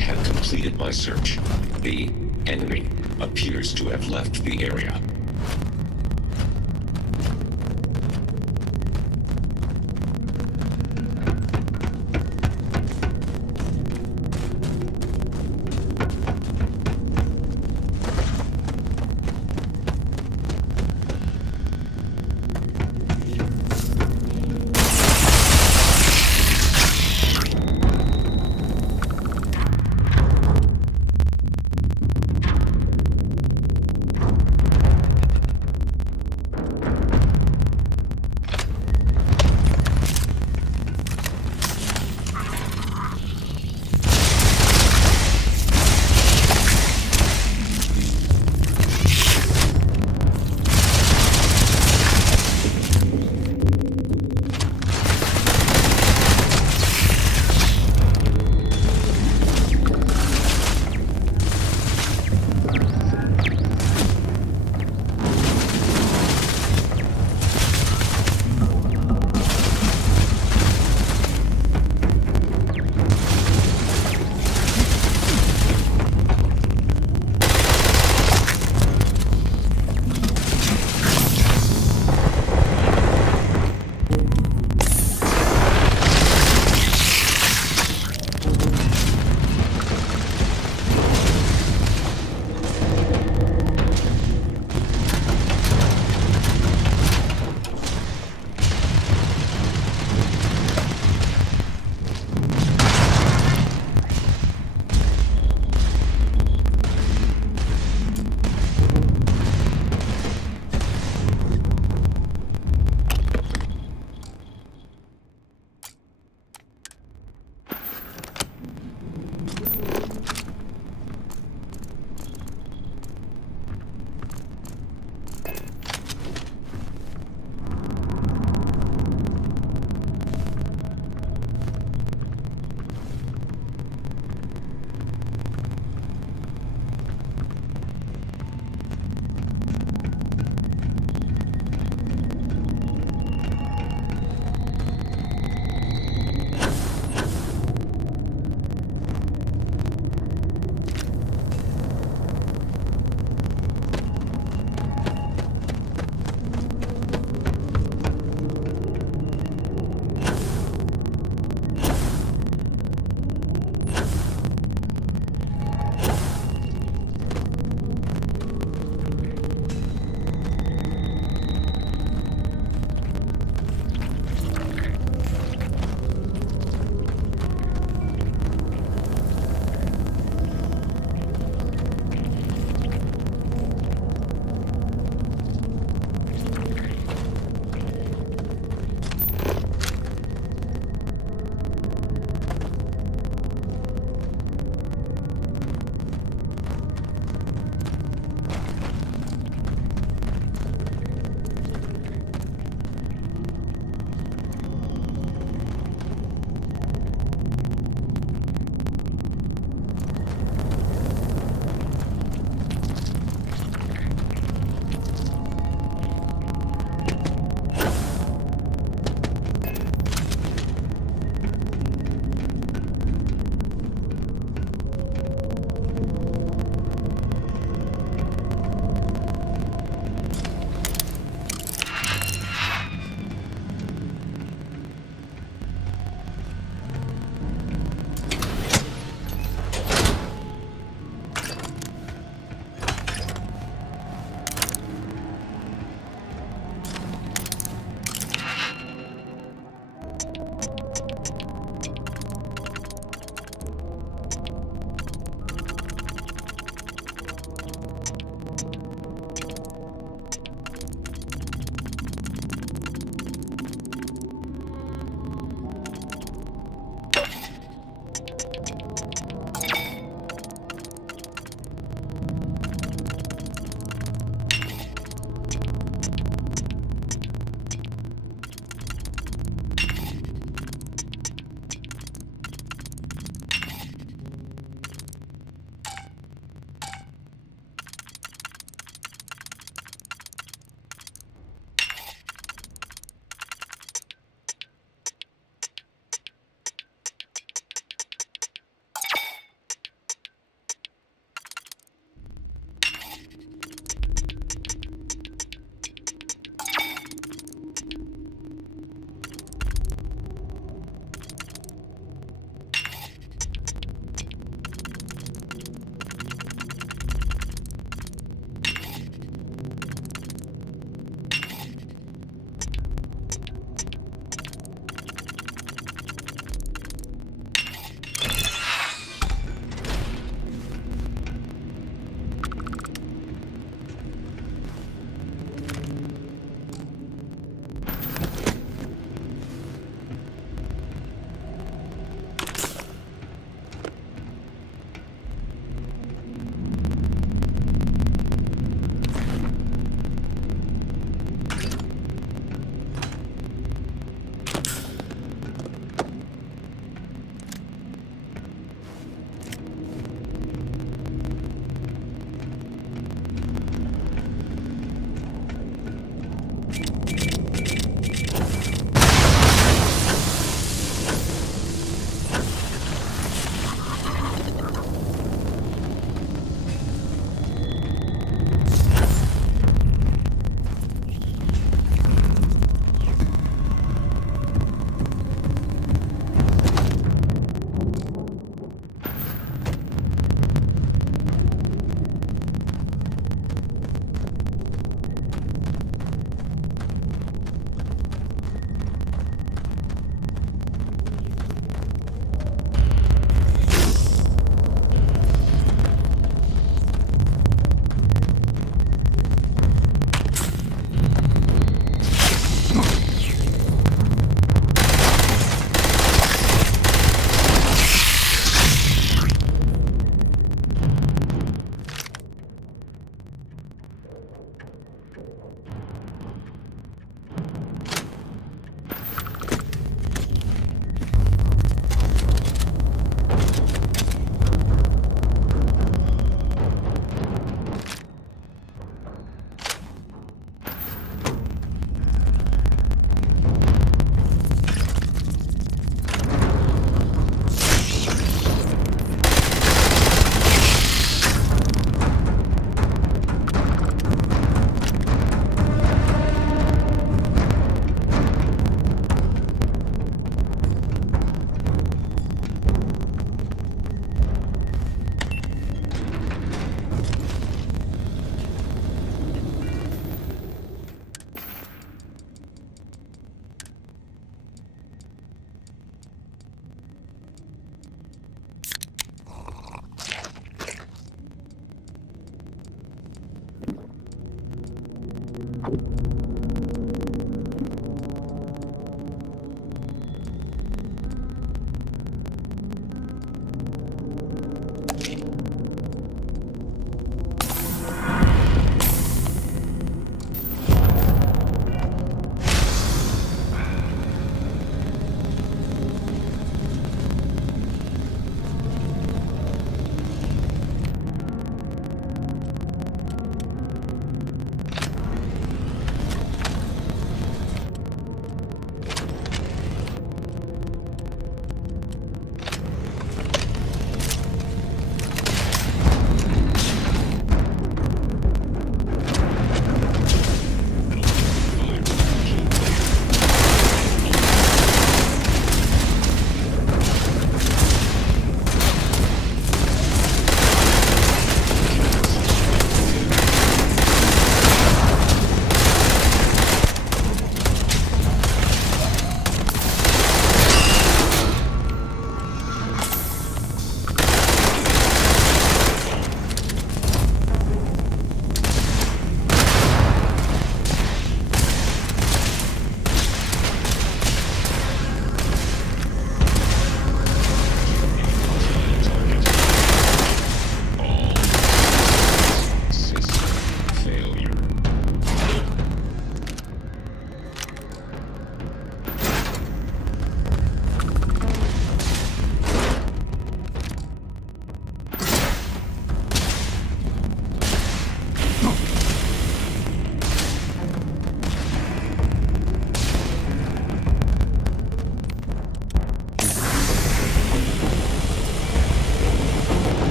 have completed my search. The enemy appears to have left the area.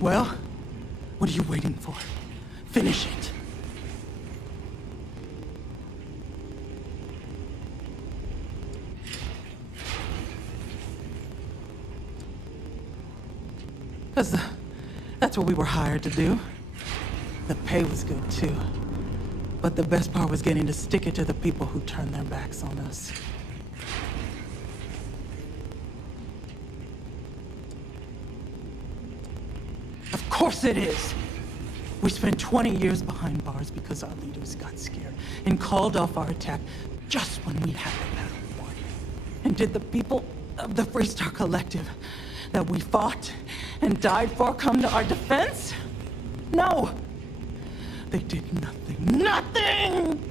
Well, what are you waiting for? Finish it. Because that's what we were hired to do. The pay was good, too. But the best part was getting to stick it to the people who turned their backs on us. Of course it is! We spent 20 years behind bars because our leaders got scared and called off our attack just when we had the battle won. And did the people of the Freestar Collective that we fought and died for come to our defense? No! They did nothing. Nothing!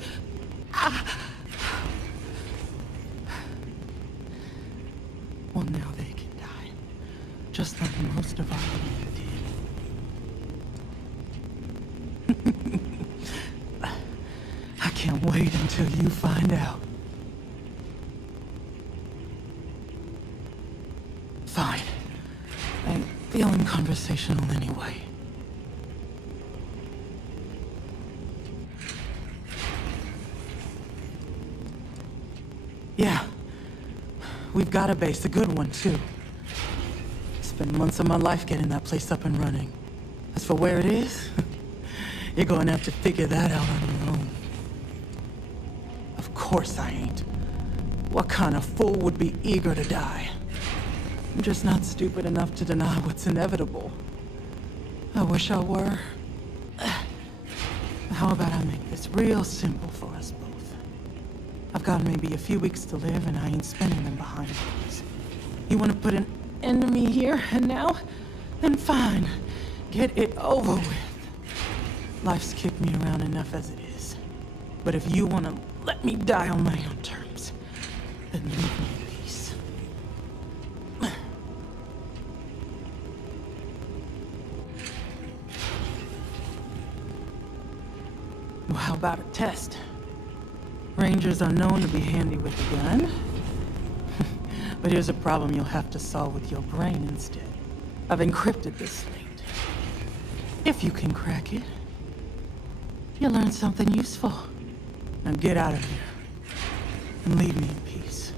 Well, now they can die. Just like most of our men did. I can't wait until you find out. Fine. I'm feeling conversational anyway. Yeah. We've got a base, a good one, too. Spent months of my life getting that place up and running. As for where it is, you're going to have to figure that out on your own. Of course I ain't. What kind of fool would be eager to die? I'm just not stupid enough to deny what's inevitable. I wish I were. How about I make this real simple for us both? I've got maybe a few weeks to live, and I ain't spending them behind bars. You want to put an end to me here and now? Then fine. Get it over with. Life's kicked me around enough as it is. But if you want to let me die on my own terms, then leave me in peace. Well, how about a test? Rangers are known to be handy with a gun. But here's a problem you'll have to solve with your brain instead. I've encrypted this slate. If you can crack it, you'll learn something useful. Now get out of here and leave me in peace.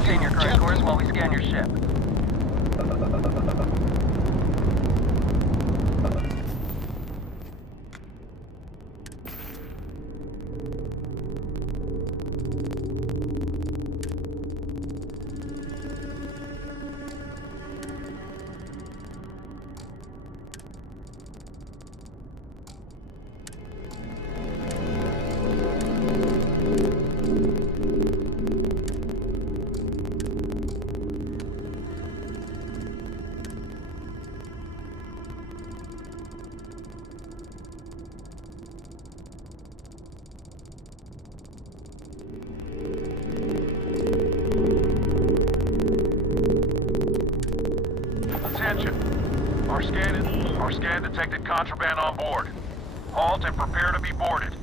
Maintain your current course while we scan your ship. Our scan detected contraband on board. Halt and prepare to be boarded.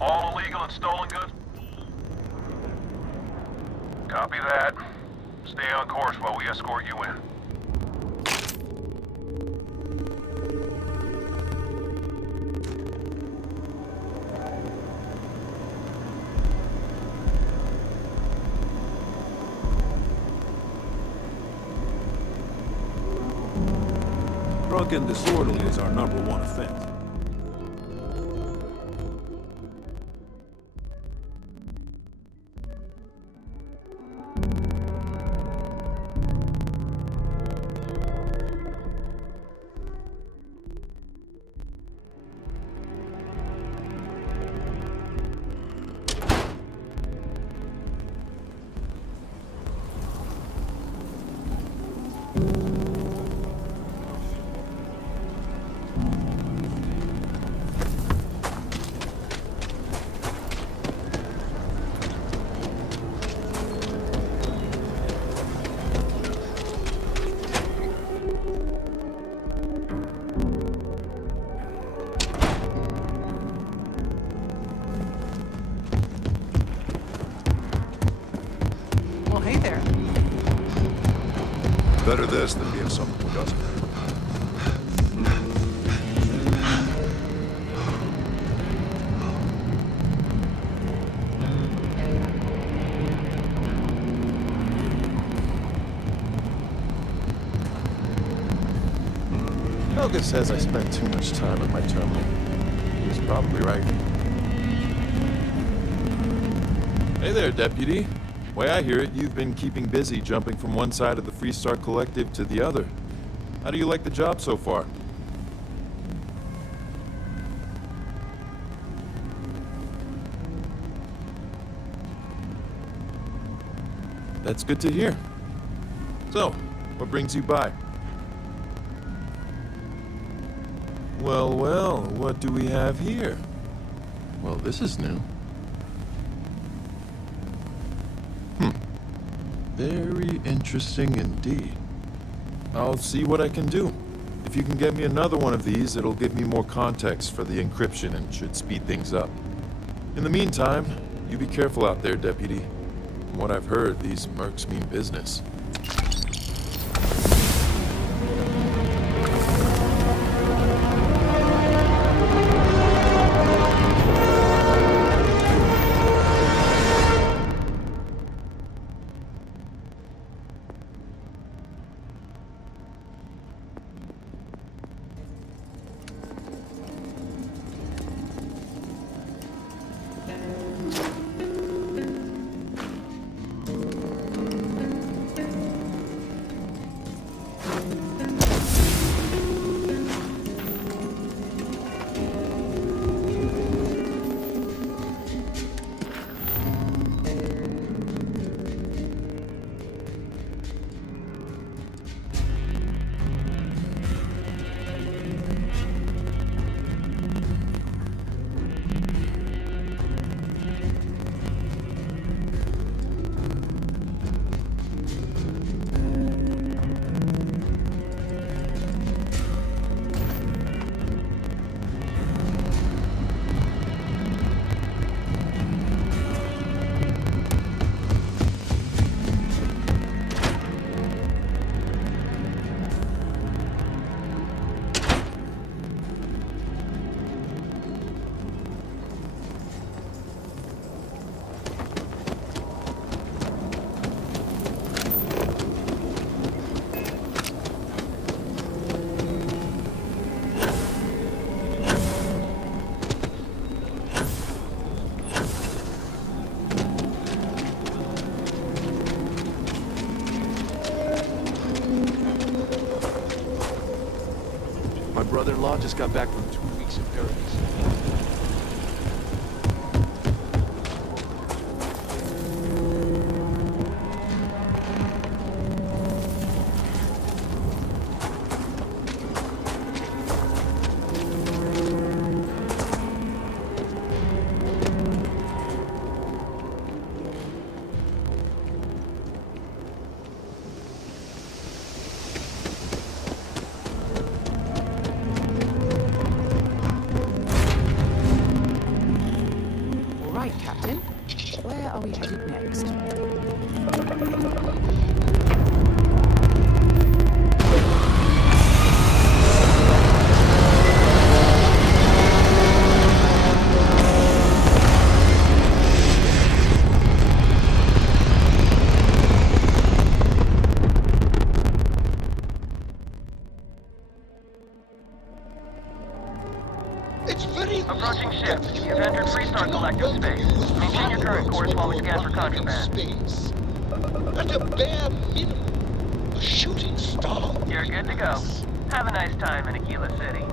All illegal and stolen goods? Copy that. Stay on course while we escort you in. Drunk and disorderly is our #1 offense. Well, hey there. Better this than being someone who doesn't. Helga says I spend too much time at my terminal. He's probably right. Hey there, Deputy. Way I hear it, you've been keeping busy jumping from one side of the Freestar Collective to the other. How do you like the job so far? That's good to hear. So, what brings you by? Well, well, what do we have here? Well, this is new. Very interesting indeed. I'll see what I can do. If you can get me another one of these, it'll give me more context for the encryption and should speed things up. In the meantime, you be careful out there, Deputy. From what I've heard, these mercs mean business. brother-in-law just got back from 2 weeks in paradise. Captain. Where are we headed next? Approaching ship. You've entered Freestar Collective space. Maintain your current course while we scan for contraband. At a bare minimum, a shooting star. You're good to go. Have a nice time in Aquila City.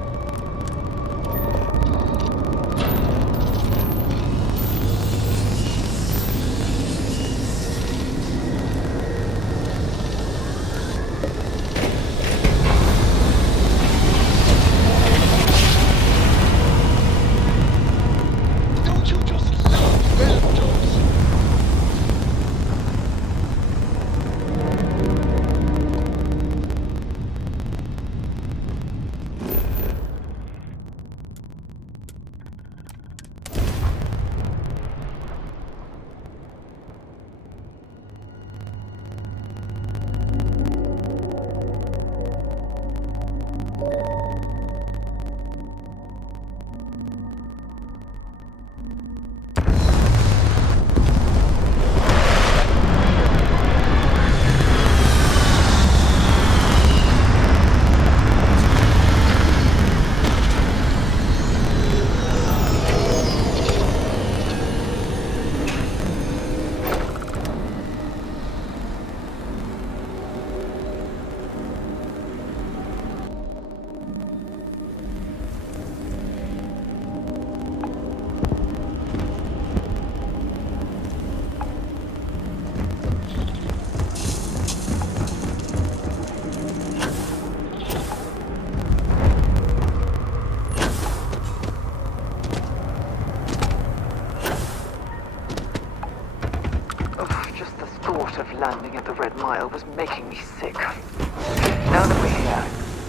Landing at the Red Mile was making me sick. Now that we're here,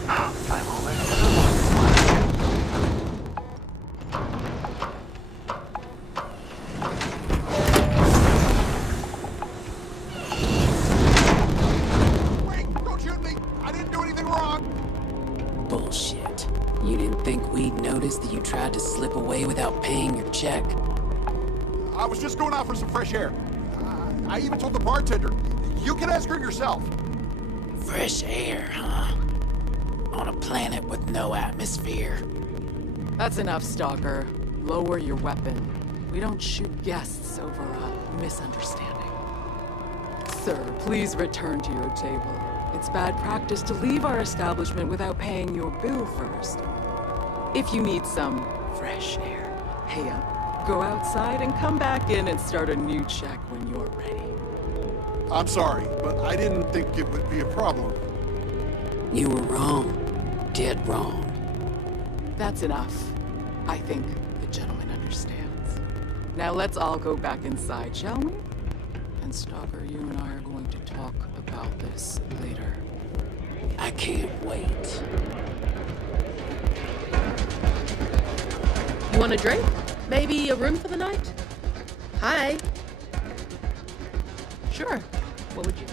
I'm almost Wait! Don't shoot me! I didn't do anything wrong! Bullshit. You didn't think we'd notice that you tried to slip away without paying your check? I was just going out for some fresh air. I even told the bartender, you can ask her yourself. Fresh air, huh? On a planet with no atmosphere. That's enough, Stalker. Lower your weapon. We don't shoot guests over a misunderstanding. Sir, please return to your table. It's bad practice to leave our establishment without paying your bill first. If you need some fresh air, pay up. Go outside and come back in and start a new check when you're ready. I'm sorry, but I didn't think it would be a problem. You were wrong. Dead wrong. That's enough. I think the gentleman understands. Now let's all go back inside, shall we? And Stalker, you and I are going to talk about this later. I can't wait. You want a drink? Maybe a room for the night? Hi. Sure. What would you?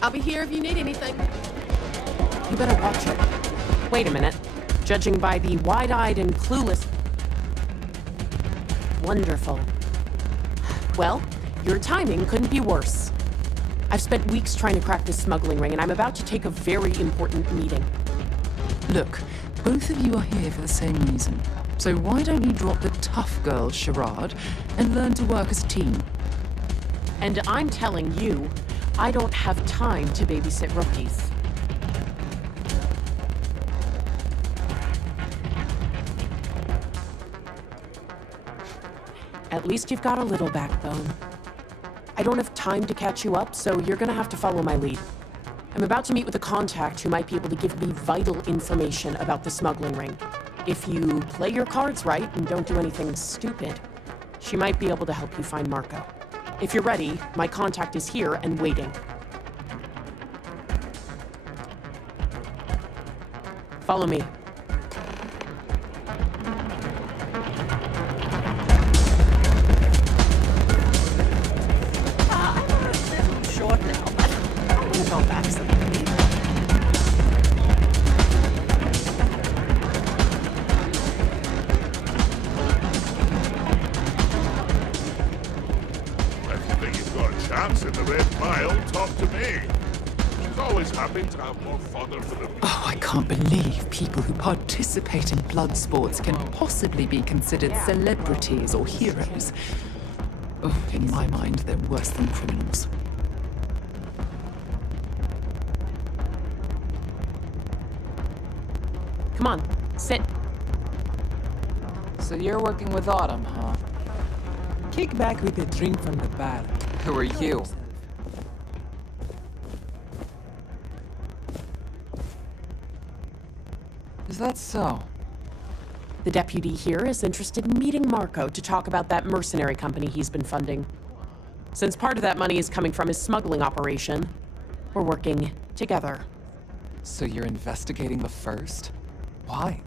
I'll be here if you need anything. You better watch it. Wait a minute. Judging by the wide-eyed and clueless... Wonderful. Well, your timing couldn't be worse. I've spent weeks trying to crack this smuggling ring, and I'm about to take a very important meeting. Look, Both of you are here for the same reason. So why don't you drop the tough girl charade and learn to work as a team? And I'm telling you, I don't have time to babysit rookies. At least you've got a little backbone. I don't have time to catch you up, so you're gonna have to follow my lead. I'm about to meet with a contact who might be able to give me vital information about the smuggling ring. If you play your cards right and don't do anything stupid, she might be able to help you find Marco. If you're ready, my contact is here and waiting. Follow me. Short now, but I'm gonna go back someday. If you think you've got a chance in the Red Mile, talk to me. She's always happy to have more fodder for the... Oh, I can't believe people who participate in blood sports can possibly be considered celebrities or heroes. Oh, in my mind, they're worse than criminals. Come on, sit. So you're working with Autumn, huh? Kick back with a drink from the bar. Who are you? Is that so? The deputy here is interested in meeting Marco to talk about that mercenary company he's been funding. Since part of that money is coming from his smuggling operation, we're working together. So you're investigating the first? Why?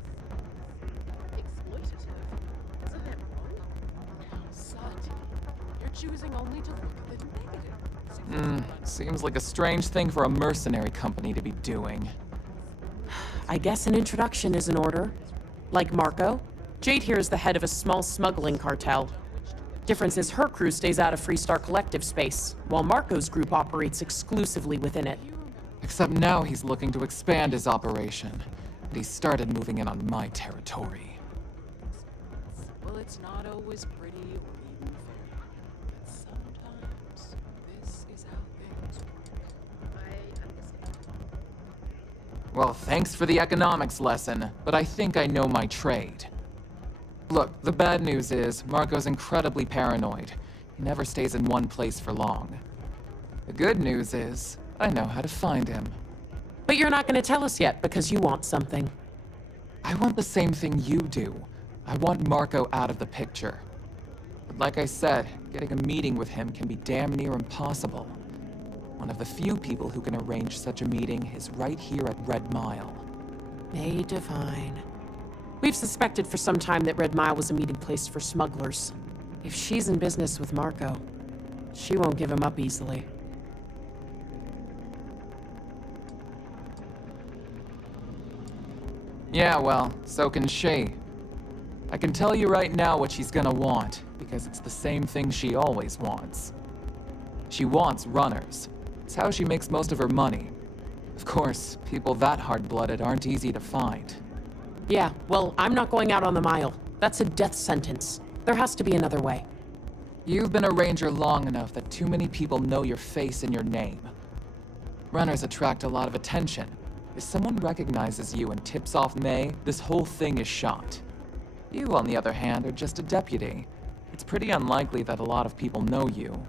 You're choosing only to look at the negative. Seems like a strange thing for a mercenary company to be doing. I guess an introduction is in order. Like Marco, Jade here is the head of a small smuggling cartel. Difference is her crew stays out of Freestar Collective space, while Marco's group operates exclusively within it. Except now he's looking to expand his operation. And he started moving in on my territory. Well, it's not always pretty or even fair. But sometimes this is how things work. I understand. Well, thanks for the economics lesson, but I think I know my trade. Look, the bad news is, Marco's incredibly paranoid. He never stays in one place for long. The good news is, I know how to find him. But you're not going to tell us yet because you want something. I want the same thing you do. I want Marco out of the picture. But like I said, getting a meeting with him can be damn near impossible. One of the few people who can arrange such a meeting is right here at Red Mile. May Divine. We've suspected for some time that Red Mile was a meeting place for smugglers. If she's in business with Marco, she won't give him up easily. Yeah, well, so can she. I can tell you right now what she's gonna want, because it's the same thing she always wants. She wants runners. It's how she makes most of her money. Of course, people that hard-blooded aren't easy to find. Yeah, well, I'm not going out on the mile. That's a death sentence. There has to be another way. You've been a ranger long enough that too many people know your face and your name. Runners attract a lot of attention. If someone recognizes you and tips off May, this whole thing is shot. You, on the other hand, are just a deputy. It's pretty unlikely that a lot of people know you.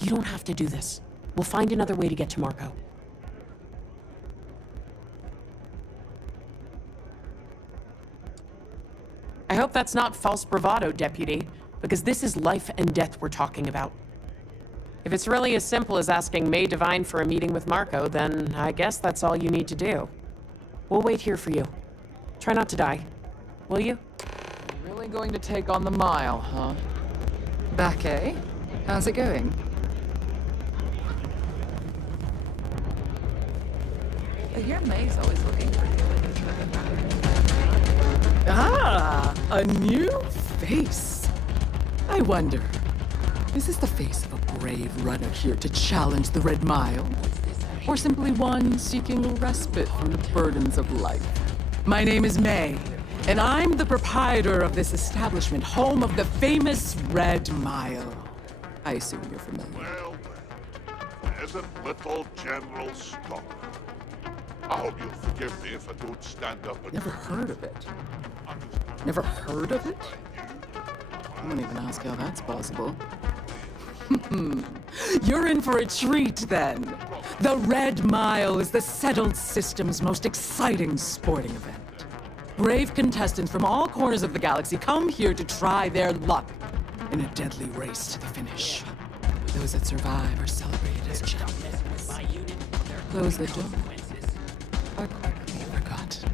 You don't have to do this. We'll find another way to get to Marco. I hope that's not false bravado, Deputy, because this is life and death we're talking about. If it's really as simple as asking May Divine for a meeting with Marco, then I guess that's all you need to do. We'll wait here for you. Try not to die. Will you? Really going to take on the mile, huh? Back, eh? How's it going? I hear May's always looking for you. Ah, a new face. I wonder, is this the face of a brave runner here to challenge the Red Mile? Or simply one seeking a respite from the burdens of life? My name is May, and I'm the proprietor of this establishment, home of the famous Red Mile. I assume you're familiar. Well, pleasant little General Stalker. I hope you'll forgive me if I don't stand up and... Never heard of it. Never heard of it? I won't even ask how that's possible. You're in for a treat, then. The Red Mile is the settled system's most exciting sporting event. Brave contestants from all corners of the galaxy come here to try their luck in a deadly race to the finish. Those that survive are celebrated as champions. Those that don't are quickly forgotten.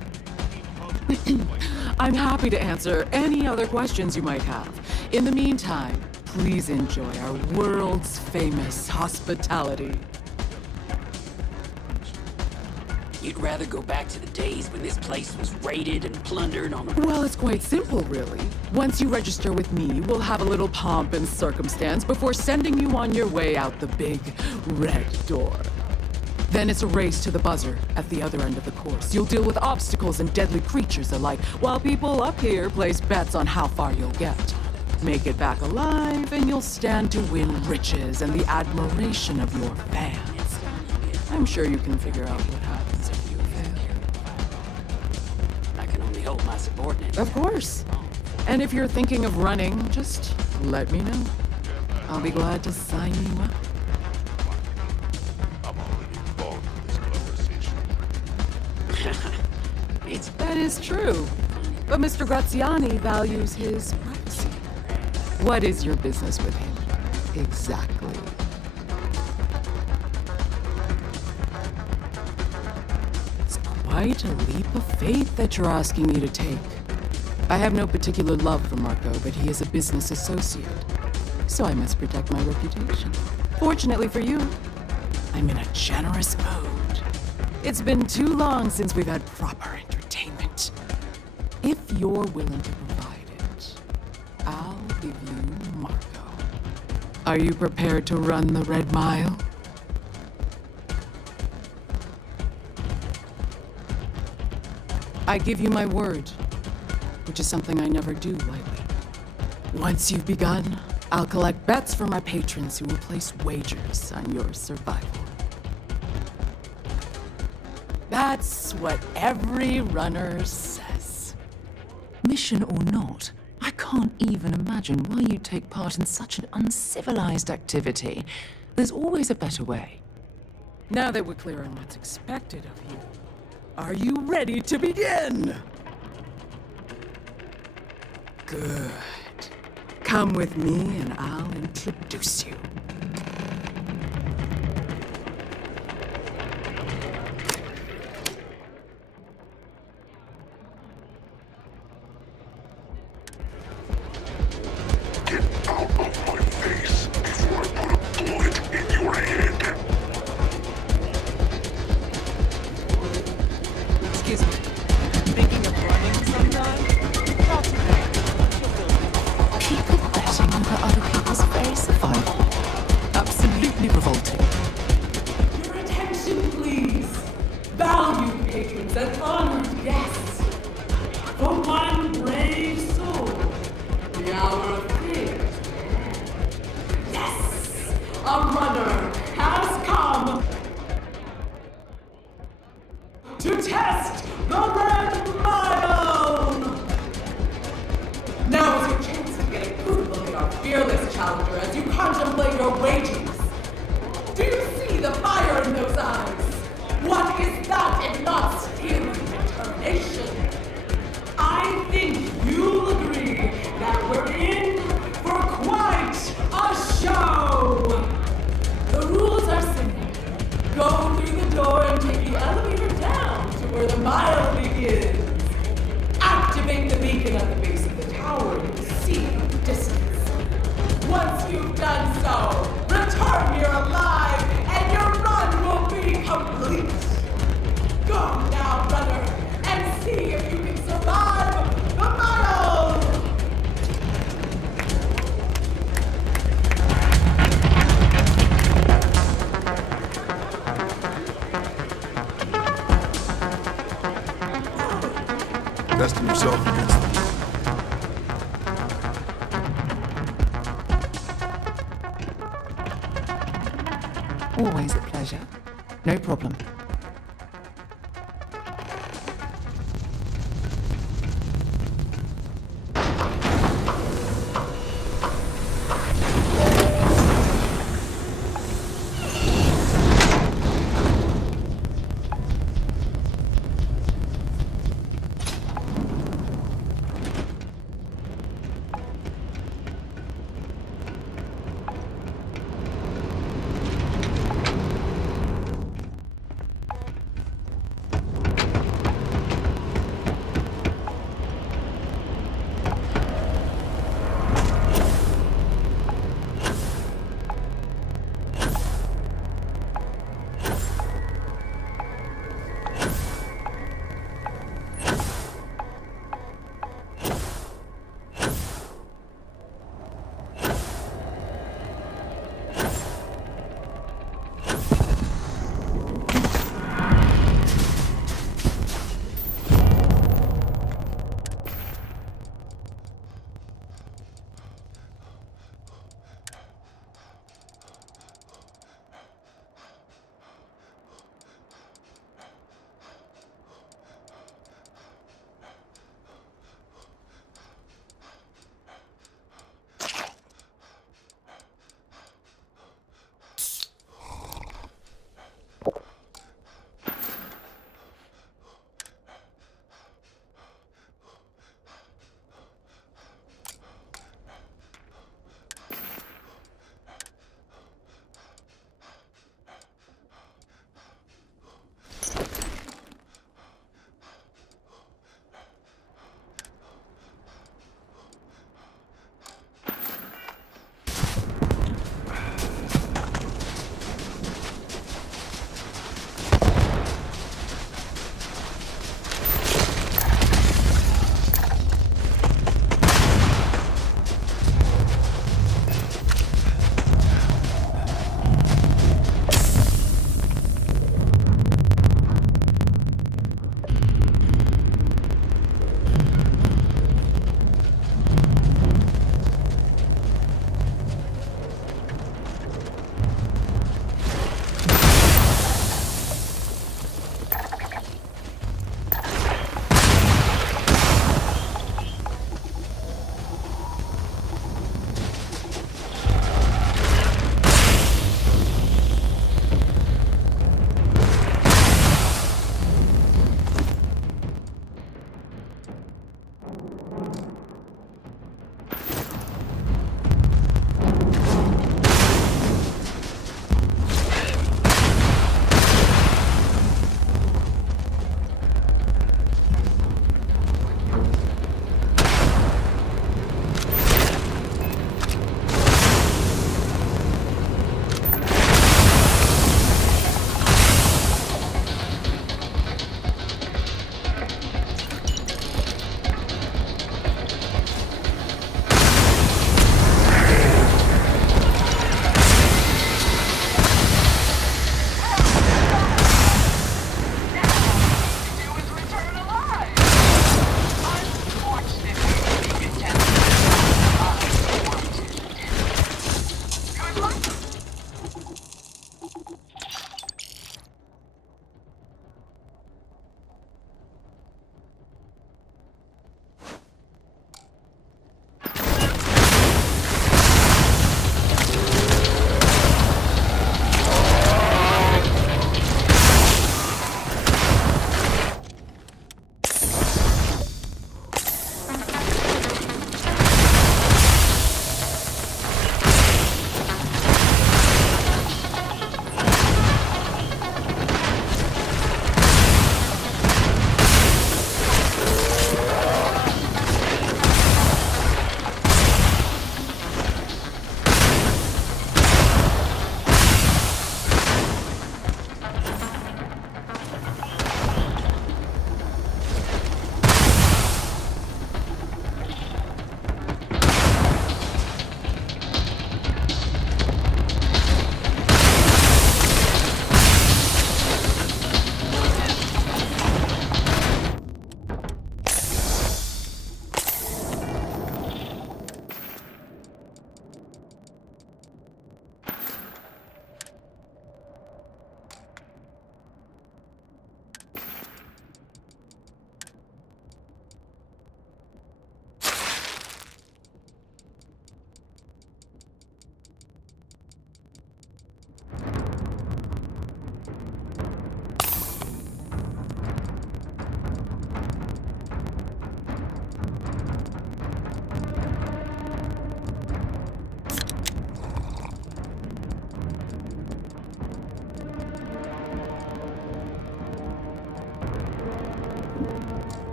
I'm happy to answer any other questions you might have. In the meantime, please enjoy our world's famous hospitality. You'd rather go back to the days when this place was raided and plundered on the... Well, it's quite simple, really. Once you register with me, we'll have a little pomp and circumstance before sending you on your way out the big red door. Then it's a race to the buzzer at the other end of the course. You'll deal with obstacles and deadly creatures alike, while people up here place bets on how far you'll get. Make it back alive, and you'll stand to win riches and the admiration of your fans. I'm sure you can figure out what happens if you fail. I can only hope my subordinates... Of course. And if you're thinking of running, just let me know. I'll be glad to sign you up. That is true. But Mr. Graziani values his privacy. What is your business with him? Exactly. It's quite a leap of faith that you're asking me to take. I have no particular love for Marco, but he is a business associate. So I must protect my reputation. Fortunately for you, I'm in a generous mood. It's been too long since we've had proper entertainment. If you're willing to provide it, I'll give you Marco. Are you prepared to run the Red Mile? I give you my word, which is something I never do lightly. Once you've begun, I'll collect bets from my patrons who will place wagers on your survival. That's what every runner says. Mission or not, I can't even imagine why you take part in such an uncivilized activity. There's always a better way. Now that we're clear on what's expected of you, are you ready to begin? Good. Come with me and I'll introduce you. Excuse me. Thinking of running sometime? Talk to me. People betting over other people's very survival. Absolutely revolting. Your attention, please. Valued patrons and honored guests. For one brave soul, the hour of fear. Yes! A runner has come to test the Red Mile! Now is your chance to get a good look at our fearless challenger as you contemplate your wagers. Do you see the fire in those eyes? What is that if not steely determination? I think you'll agree that we're in for quite a show! The rules are simple. Go through the door and take the elevator down to where the mile begins. Activate the beacon at the base of the tower and you'll see it from the distance. Once you've done so, return here alive and your run will be complete. Go now, runner, and see if you can survive the mile! investing yourself against them. Always a pleasure. No problem.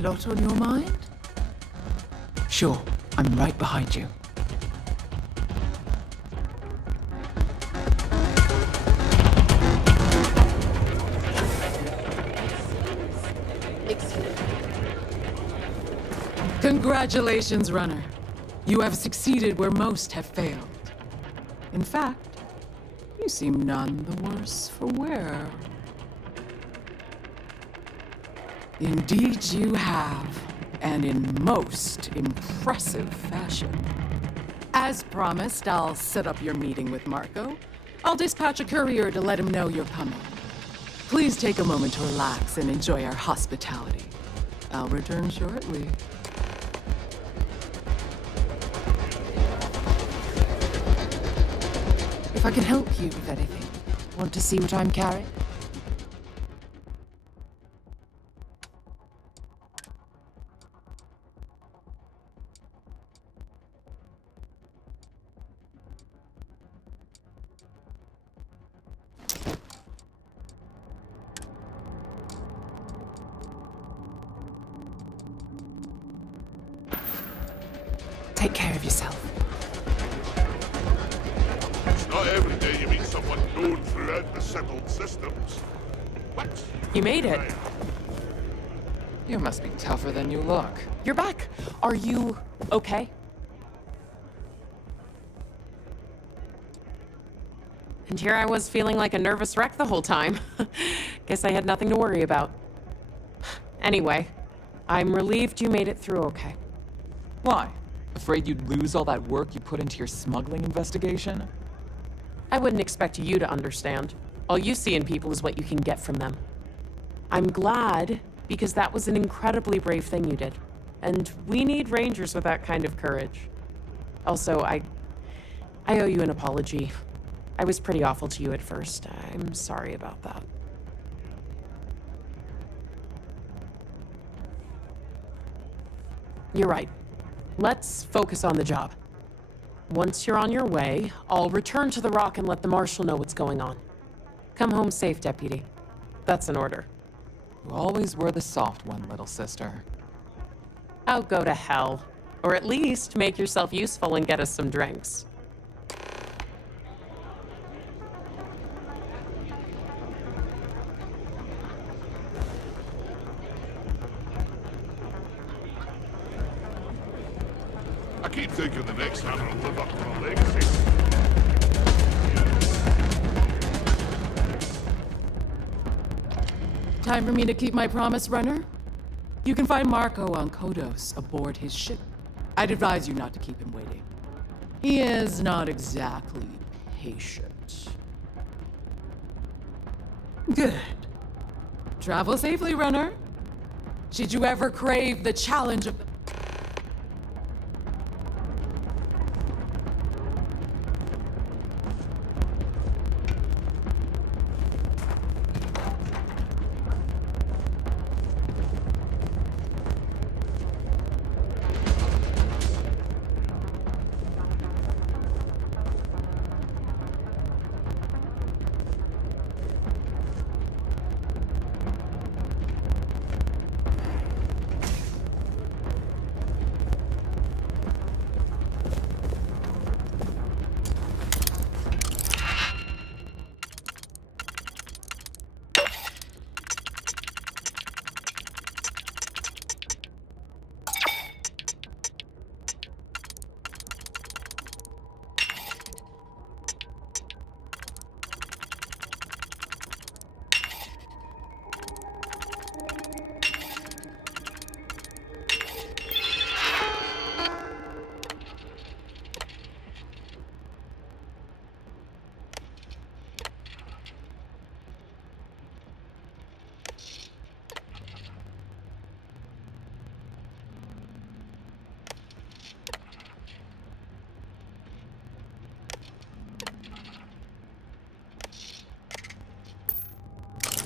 lot on your mind? Sure, I'm right behind you. Congratulations, runner. You have succeeded where most have failed. In fact, you seem none the worse for wear. Indeed you have, and in most impressive fashion. As promised, I'll set up your meeting with Marco. I'll dispatch a courier to let him know you're coming. Please take a moment to relax and enjoy our hospitality. I'll return shortly. If I can help you with anything, want to see what I'm carrying? Take care of yourself. It's not every day you meet someone known throughout the settled systems. What? You made it. You must be tougher than you look. You're back. Are you okay? And here I was feeling like a nervous wreck the whole time. Guess I had nothing to worry about. Anyway, I'm relieved you made it through okay. Why? Afraid you'd lose all that work you put into your smuggling investigation? I wouldn't expect you to understand. All you see in people is what you can get from them. I'm glad, because that was an incredibly brave thing you did. And we need rangers with that kind of courage. Also, I owe you an apology. I was pretty awful to you at first. I'm sorry about that. You're right. Let's focus on the job. Once you're on your way, I'll return to the Rock and let the Marshal know what's going on. Come home safe, Deputy. That's an order. You always were the soft one, little sister. Oh, go to hell. Or at least make yourself useful and get us some drinks. I keep thinking the next hammer will live up to the legacy. Time for me to keep my promise, runner? You can find Marco on Kodos aboard his ship. I'd advise you not to keep him waiting. He is not exactly patient. Good. Travel safely, runner. Should you ever crave the challenge of the...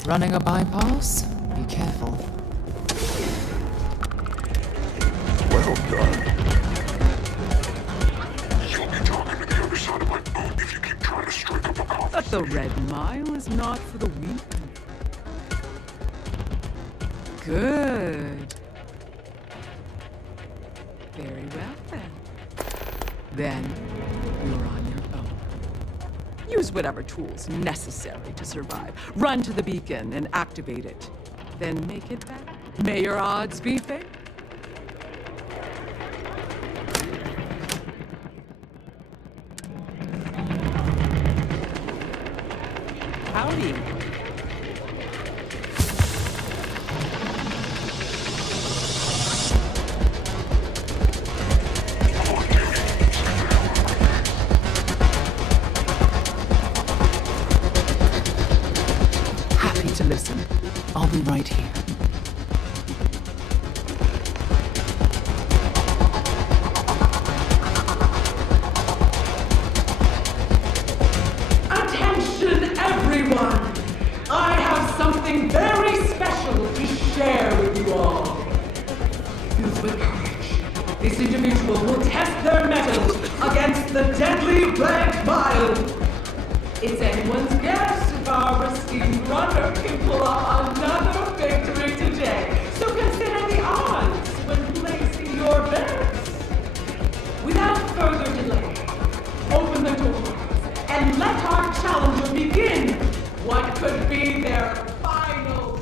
Running a bypass? Be careful. Well done. You'll be talking to the other side of my boat if you keep trying to strike up a conversation. But the Red Mile is not for the weak. Good. Very well, then. Then, you're on your own. Use whatever tools necessary to survive. Run to the beacon and activate it. Then make it back. May your odds be fair. Howdy. Happy to listen. I'll be right here. Attention, everyone! I have something very special to share with you all. Use with courage. This individual will test their mettle against the deadly red mile. It's anyone's guess if our esteemed runner can pull off another victory today. So consider the odds when placing your bets. Without further delay, open the door and let our challenger begin what could be their final.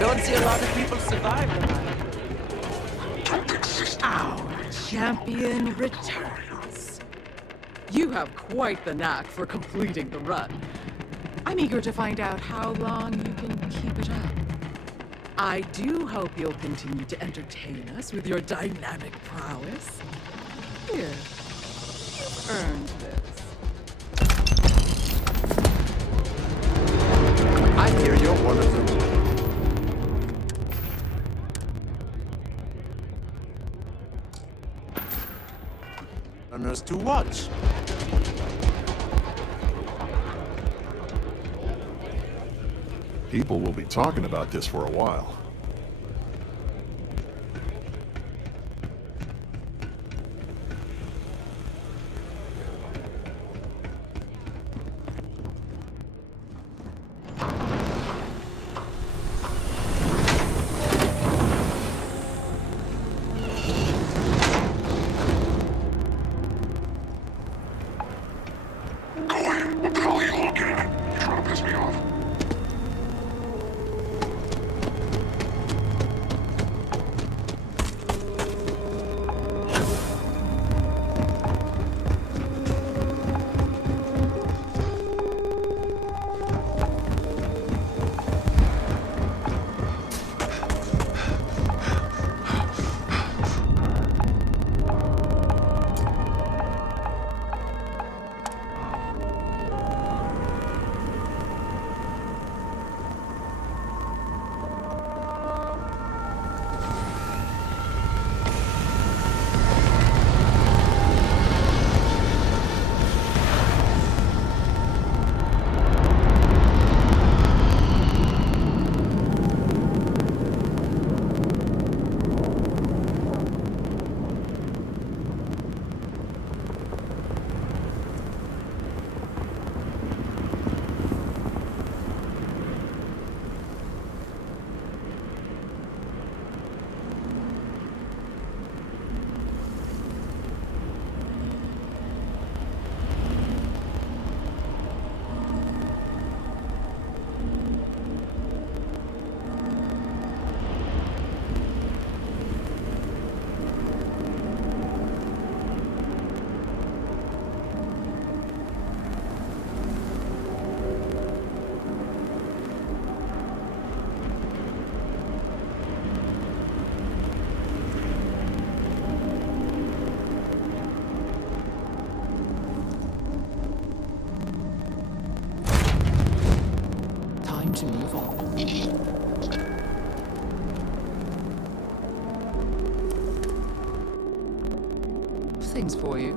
Don't see a lot of people survive tonight. Don't exist. Ow! champion returns. You have quite the knack for completing the run. I'm eager to find out how long you can keep it up. I do hope you'll continue to entertain us with your dynamic prowess. Here, you've earned this. I hear you're one of them. Runners to watch. People will be talking about this for a while. To move on. Things for you.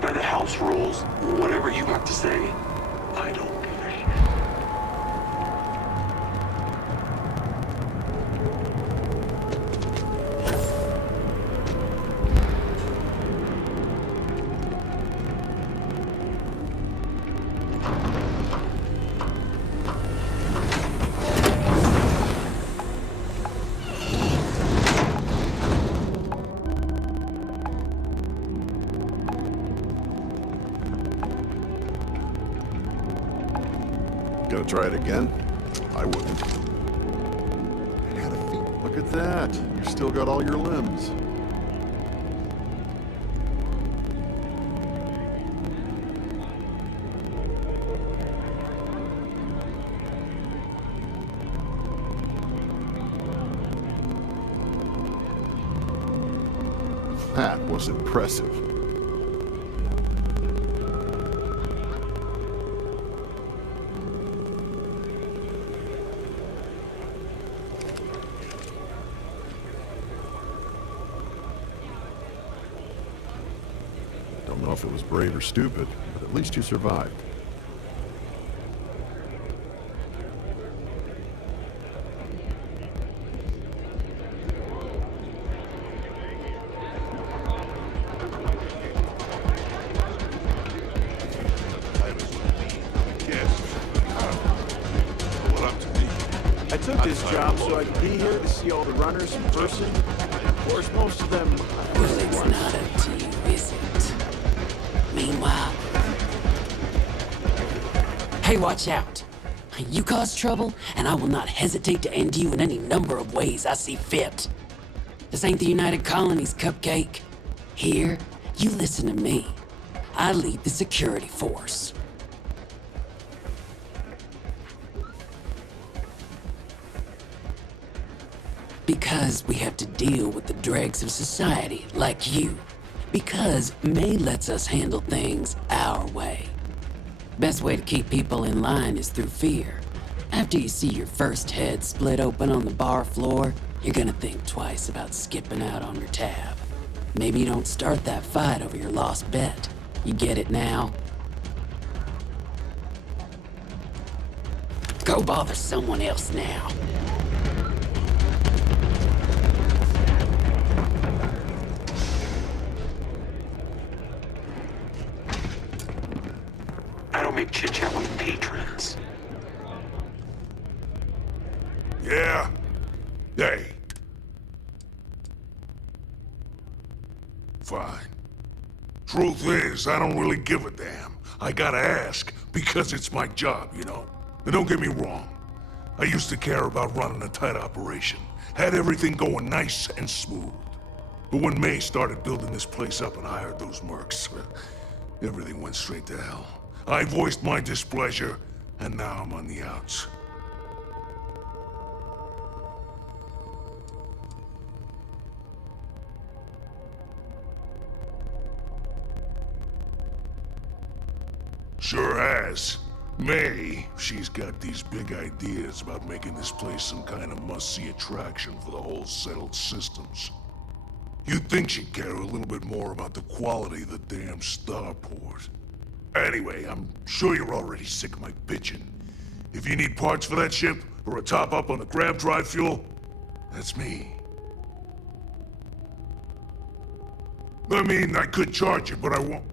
By the house rules. Whatever you have to say, I don't give a shit. Gonna try it again? I wouldn't. I had a feeling. Look at that. You still got all your limbs. That was impressive. if it was brave or stupid, but at least you survived. I took this job so I could be here to see all the runners in person. Of course, most of them... Well, it's not up to you, is it? Meanwhile... Hey, watch out! You cause trouble, and I will not hesitate to end you in any number of ways I see fit. This ain't the United Colonies, Cupcake. Here, you listen to me. I lead the security force. Because we have to deal with the dregs of society, like you. Because May lets us handle things our way. Best way to keep people in line is through fear. After you see your first head split open on the bar floor, you're gonna think twice about skipping out on your tab. Maybe you don't start that fight over your lost bet. You get it now? Go bother someone else now. I don't make chit-chat with patrons. Yeah? Hey. Fine. Truth is, I don't really give a damn. I gotta ask, because it's my job, you know? And don't get me wrong. I used to care about running a tight operation. Had everything going nice and smooth. But when May started building this place up and hired those mercs, everything went straight to hell. I voiced my displeasure, and now I'm on the outs. Sure has. May, she's got these big ideas about making this place some kind of must-see attraction for the whole settled systems. You'd think she'd care a little bit more about the quality of the damn starport. Anyway, I'm sure you're already sick of my bitching. If you need parts for that ship, or a top-up on the grab drive fuel, that's me. I mean, I could charge you, but I won't.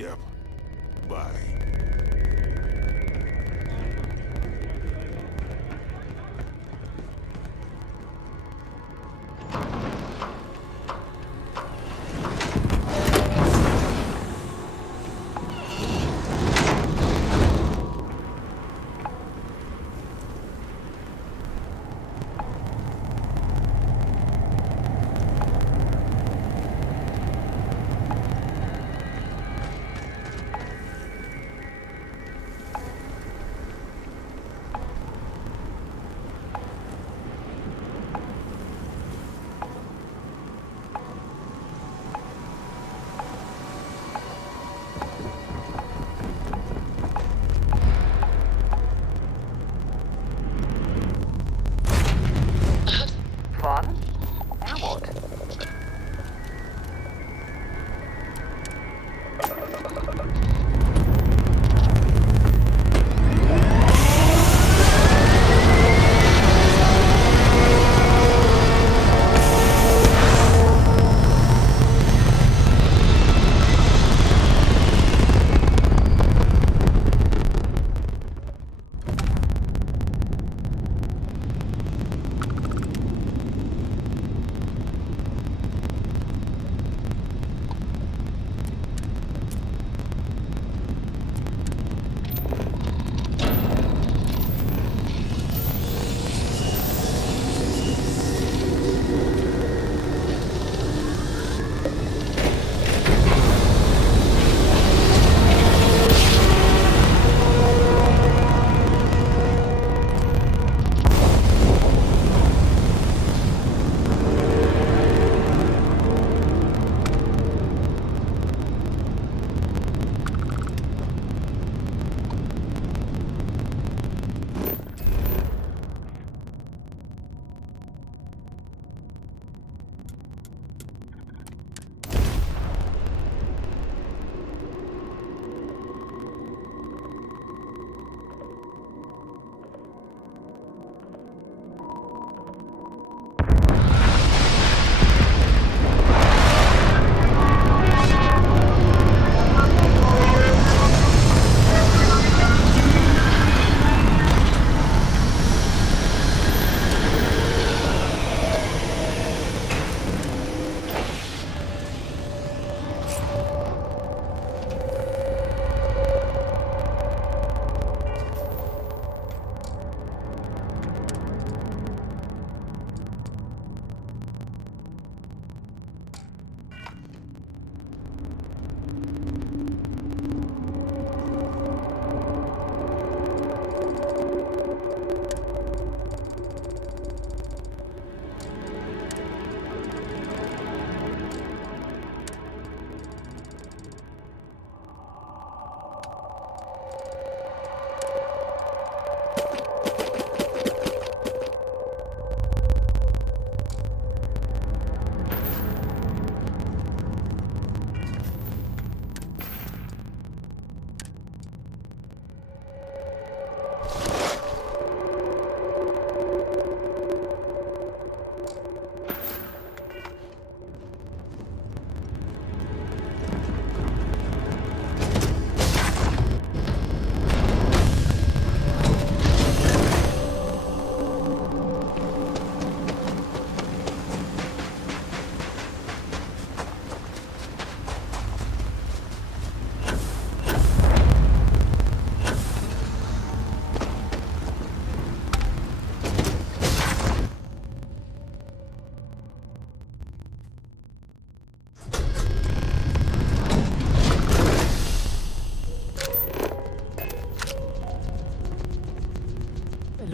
Yep. Bye.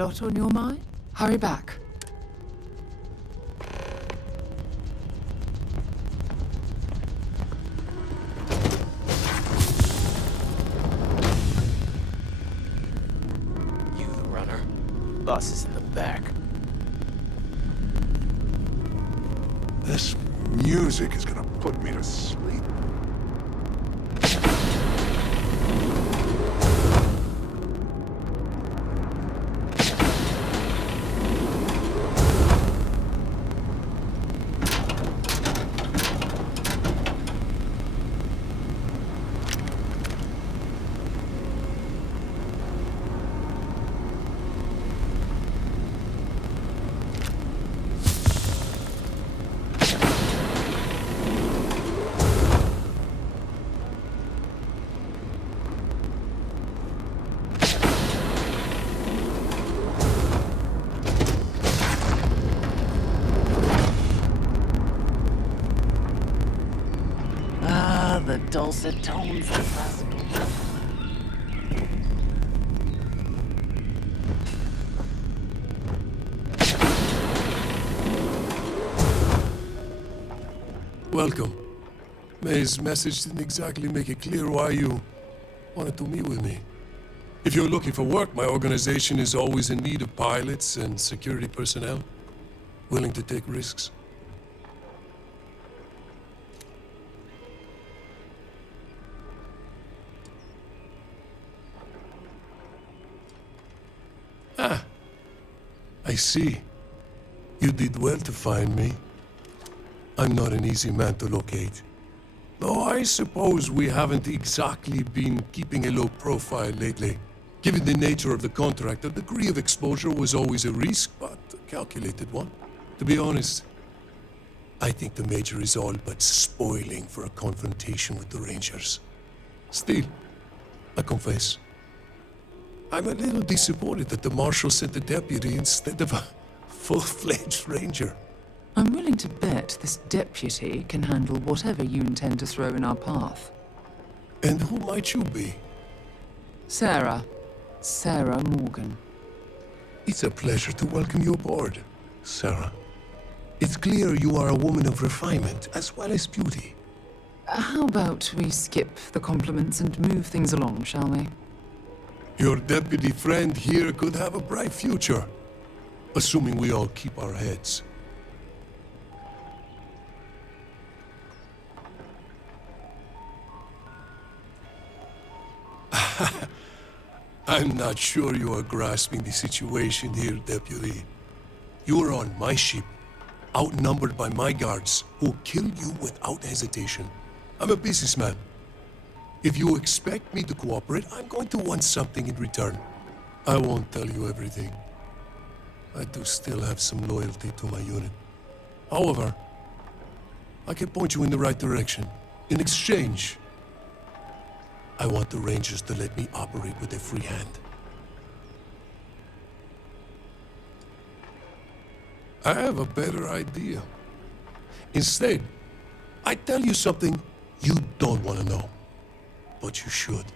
lot on your mind? Hurry back. You the runner. Boss is in the back. This music is gonna put me to sleep. The dulcet tones of classical. Welcome. May's message didn't exactly make it clear why you wanted to meet with me. If you're looking for work, my organization is always in need of pilots and security personnel, willing to take risks. I see. You did well to find me. I'm not an easy man to locate. Though I suppose we haven't exactly been keeping a low profile lately. Given the nature of the contract, a degree of exposure was always a risk, but a calculated one. To be honest, I think the Major is all but spoiling for a confrontation with the Rangers. Still, I confess, I'm a little disappointed that the Marshal sent a deputy instead of a full-fledged Ranger. I'm willing to bet this deputy can handle whatever you intend to throw in our path. And who might you be? Sarah. Sarah Morgan. It's a pleasure to welcome you aboard, Sarah. It's clear you are a woman of refinement as well as beauty. How about we skip the compliments and move things along, shall we? Your deputy friend here could have a bright future, assuming we all keep our heads. I'm not sure you are grasping the situation here, Deputy. You're on my ship, outnumbered by my guards, who'll kill you without hesitation. I'm a businessman. If you expect me to cooperate, I'm going to want something in return. I won't tell you everything. I do still have some loyalty to my unit. However, I can point you in the right direction. In exchange, I want the Rangers to let me operate with a free hand. I have a better idea. Instead, I tell you something you don't want to know. But you should.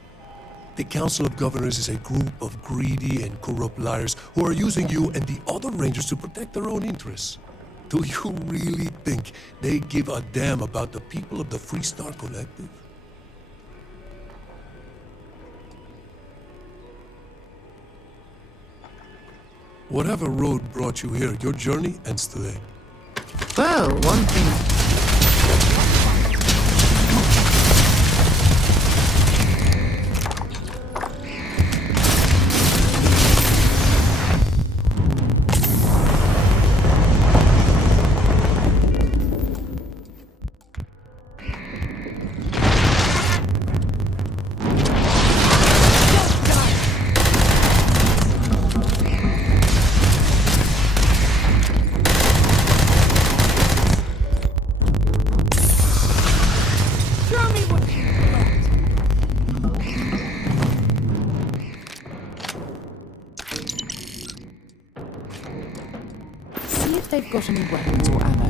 The Council of Governors is a group of greedy and corrupt liars who are using you and the other Rangers to protect their own interests. Do you really think they give a damn about the people of the Freestar Collective? Whatever road brought you here, your journey ends today. Well, one thing... See if they've got any weapons or ammo.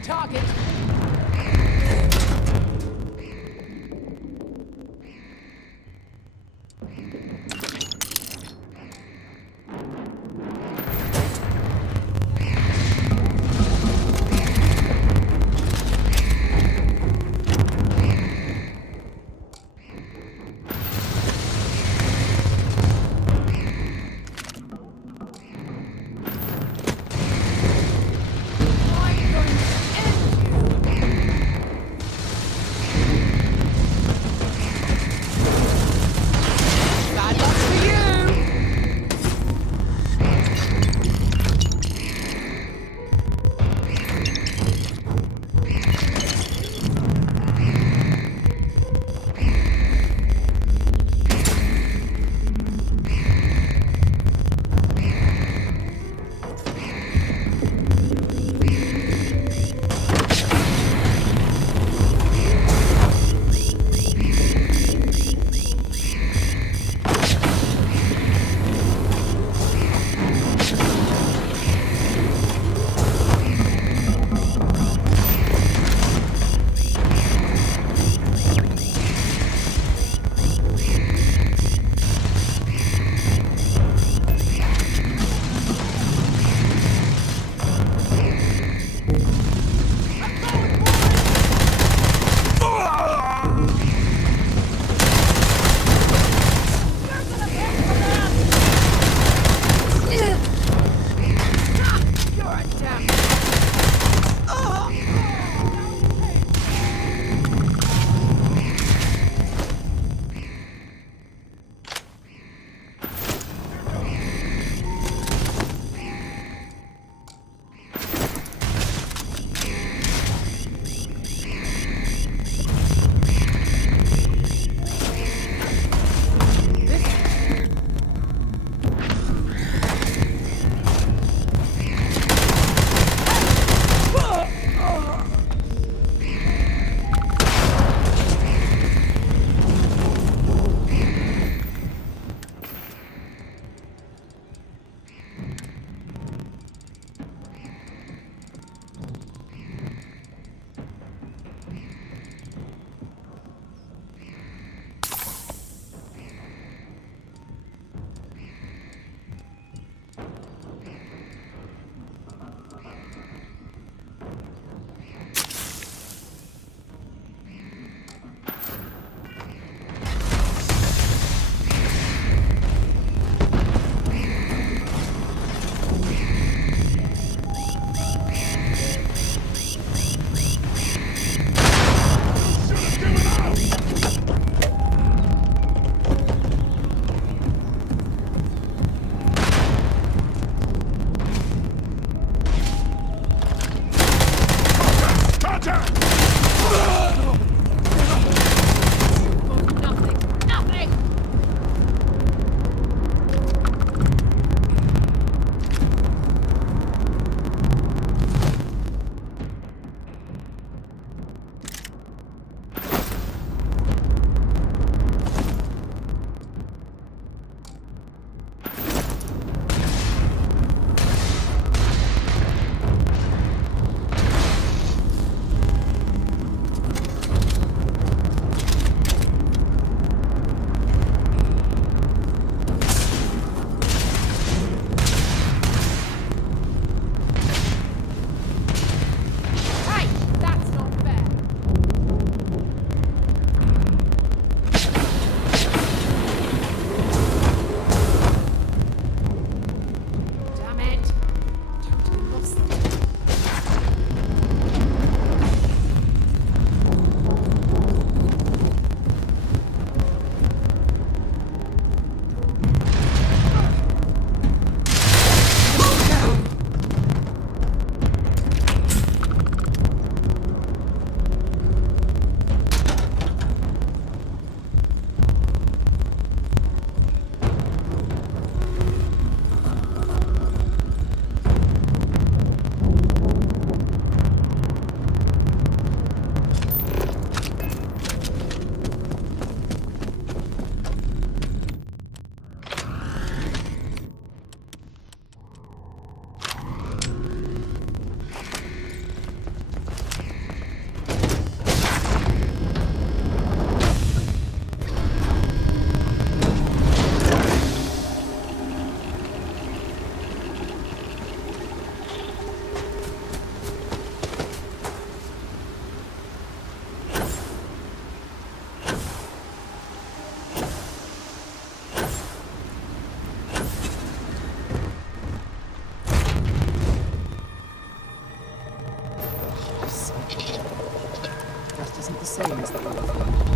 Easy target. I'm going to end you. the same as the Starfield.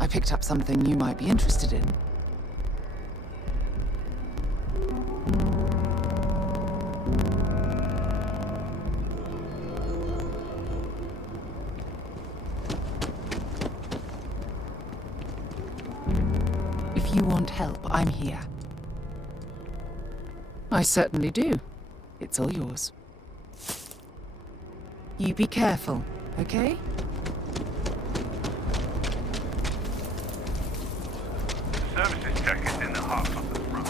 I picked up something you might be interested in. If you want help, I'm here. I certainly do. It's all yours. You be careful, okay? Services check is in the hot up at the front.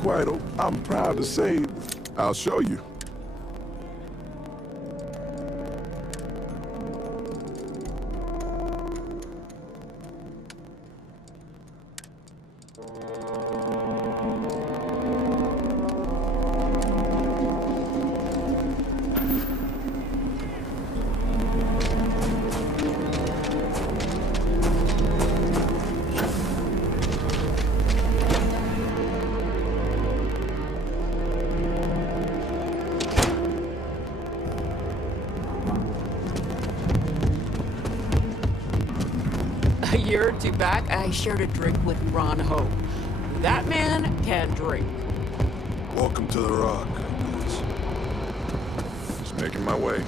quite, I'm proud to say, I'll show you. A year or two back, I shared a drink with Ron Hope. That man can drink. Welcome to the Rock, I guess. Just making my way.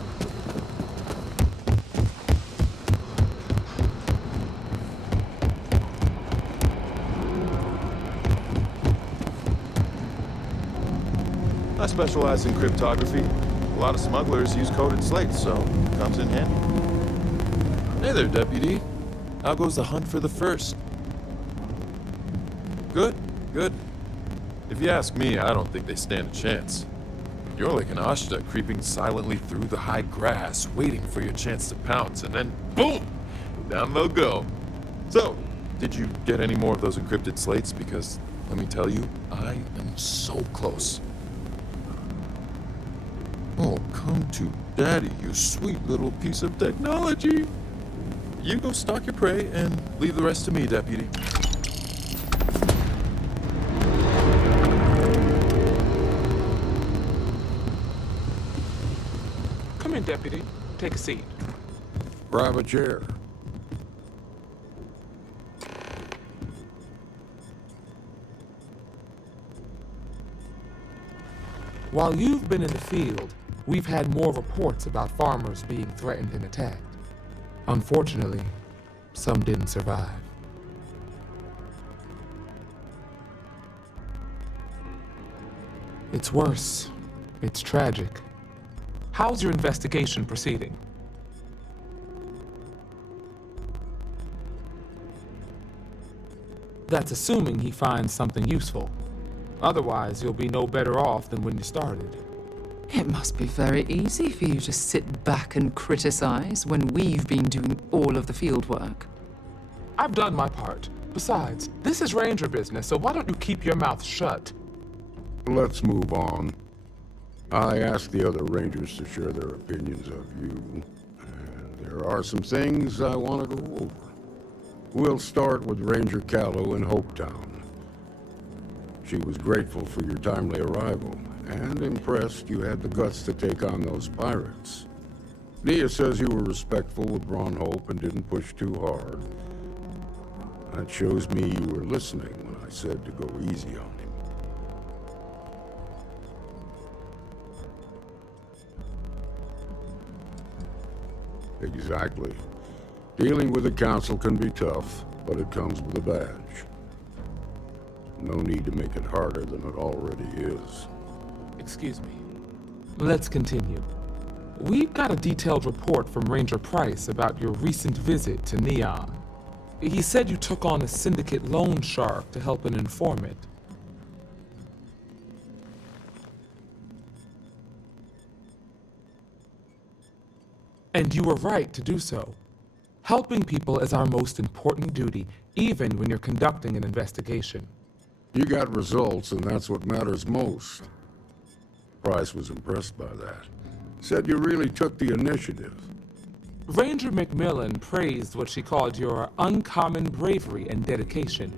I specialize in cryptography. A lot of smugglers use coded slates, so it comes in handy. Hey there, Deputy. How goes the hunt for the first? Good, good. If you ask me, I don't think they stand a chance. You're like an Ashta creeping silently through the high grass, waiting for your chance to pounce, and then boom! Down they'll go. So, did you get any more of those encrypted slates? Because, let me tell you, I am so close. Oh, come to Daddy, you sweet little piece of technology. You go stalk your prey and leave the rest to me, Deputy. Come in, Deputy. Take a seat. Grab a chair. While you've been in the field, we've had more reports about farmers being threatened and attacked. Unfortunately, some didn't survive. It's worse. It's tragic. How's your investigation proceeding? That's assuming he finds something useful. Otherwise, you'll be no better off than when you started. It must be very easy for you to sit back and criticize when we've been doing all of the field work. I've done my part. Besides, this is Ranger business, so why don't you keep your mouth shut? Let's move on. I asked the other Rangers to share their opinions of you. There are some things I want to go over. We'll start with Ranger Callow in Hopetown. She was grateful for your timely arrival, and impressed you had the guts to take on those pirates. Nia says you were respectful with Ron Hope and didn't push too hard. That shows me you were listening when I said to go easy on him. Exactly. Dealing with the Council can be tough, but it comes with a badge. No need to make it harder than it already is. Excuse me. Let's continue. We've got a detailed report from Ranger Price about your recent visit to Neon. He said you took on a syndicate loan shark to help an informant. And you were right to do so. Helping people is our most important duty, even when you're conducting an investigation. You got results, and that's what matters most. Price was impressed by that. Said you really took the initiative. Ranger McMillan praised what she called your uncommon bravery and dedication.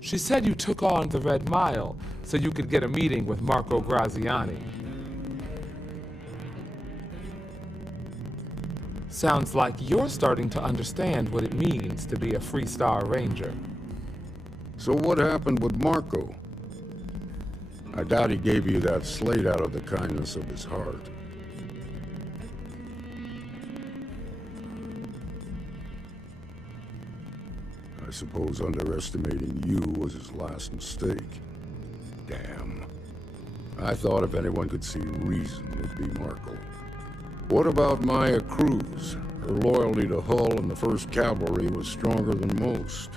She said you took on the Red Mile so you could get a meeting with Marco Graziani. Sounds like you're starting to understand what it means to be a Freestar Ranger. So what happened with Marco? I doubt he gave you that slate out of the kindness of his heart. I suppose underestimating you was his last mistake. Damn. I thought if anyone could see reason, it'd be Marco. What about Maya Cruz? Her loyalty to Hull and the 1st Cavalry was stronger than most.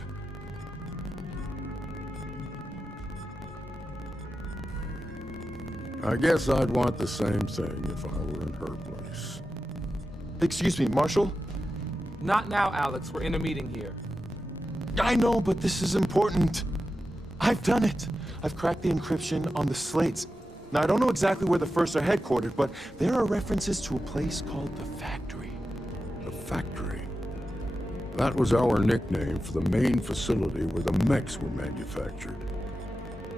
I guess I'd want the same thing if I were in her place. Excuse me, Marshal? Not now, Alex. We're in a meeting here. I know, but this is important. I've done it. I've cracked the encryption on the slates. Now, I don't know exactly where the First are headquartered, but there are references to a place called the Factory. The Factory? That was our nickname for the main facility where the mechs were manufactured.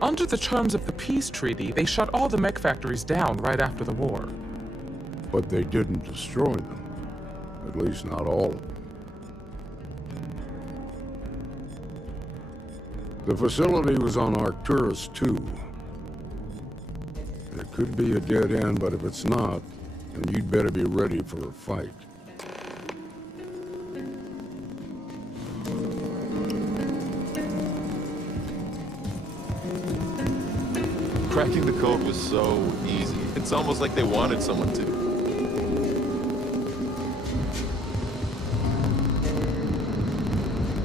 Under the terms of the peace treaty, they shut all the mech factories down right after the war. But they didn't destroy them. At least not all of them. The facility was on Arcturus 2. It could be a dead end, but if it's not, then you'd better be ready for a fight. Cracking the code was so easy. It's almost like they wanted someone to.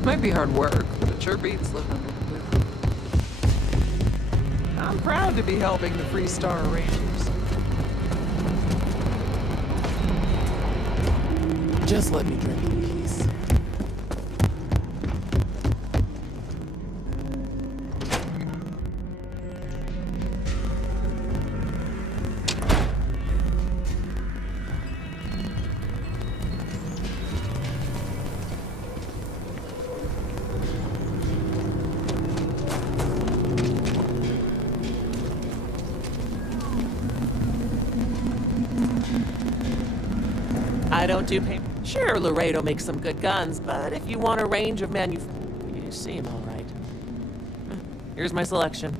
Might be hard work, but it sure beats living under the hood. I'm proud to be helping the Free Star Rangers. Just let me drink in peace. I don't do paper. Sure, Laredo makes some good guns, but if you want a range of you seem all right. Here's my selection.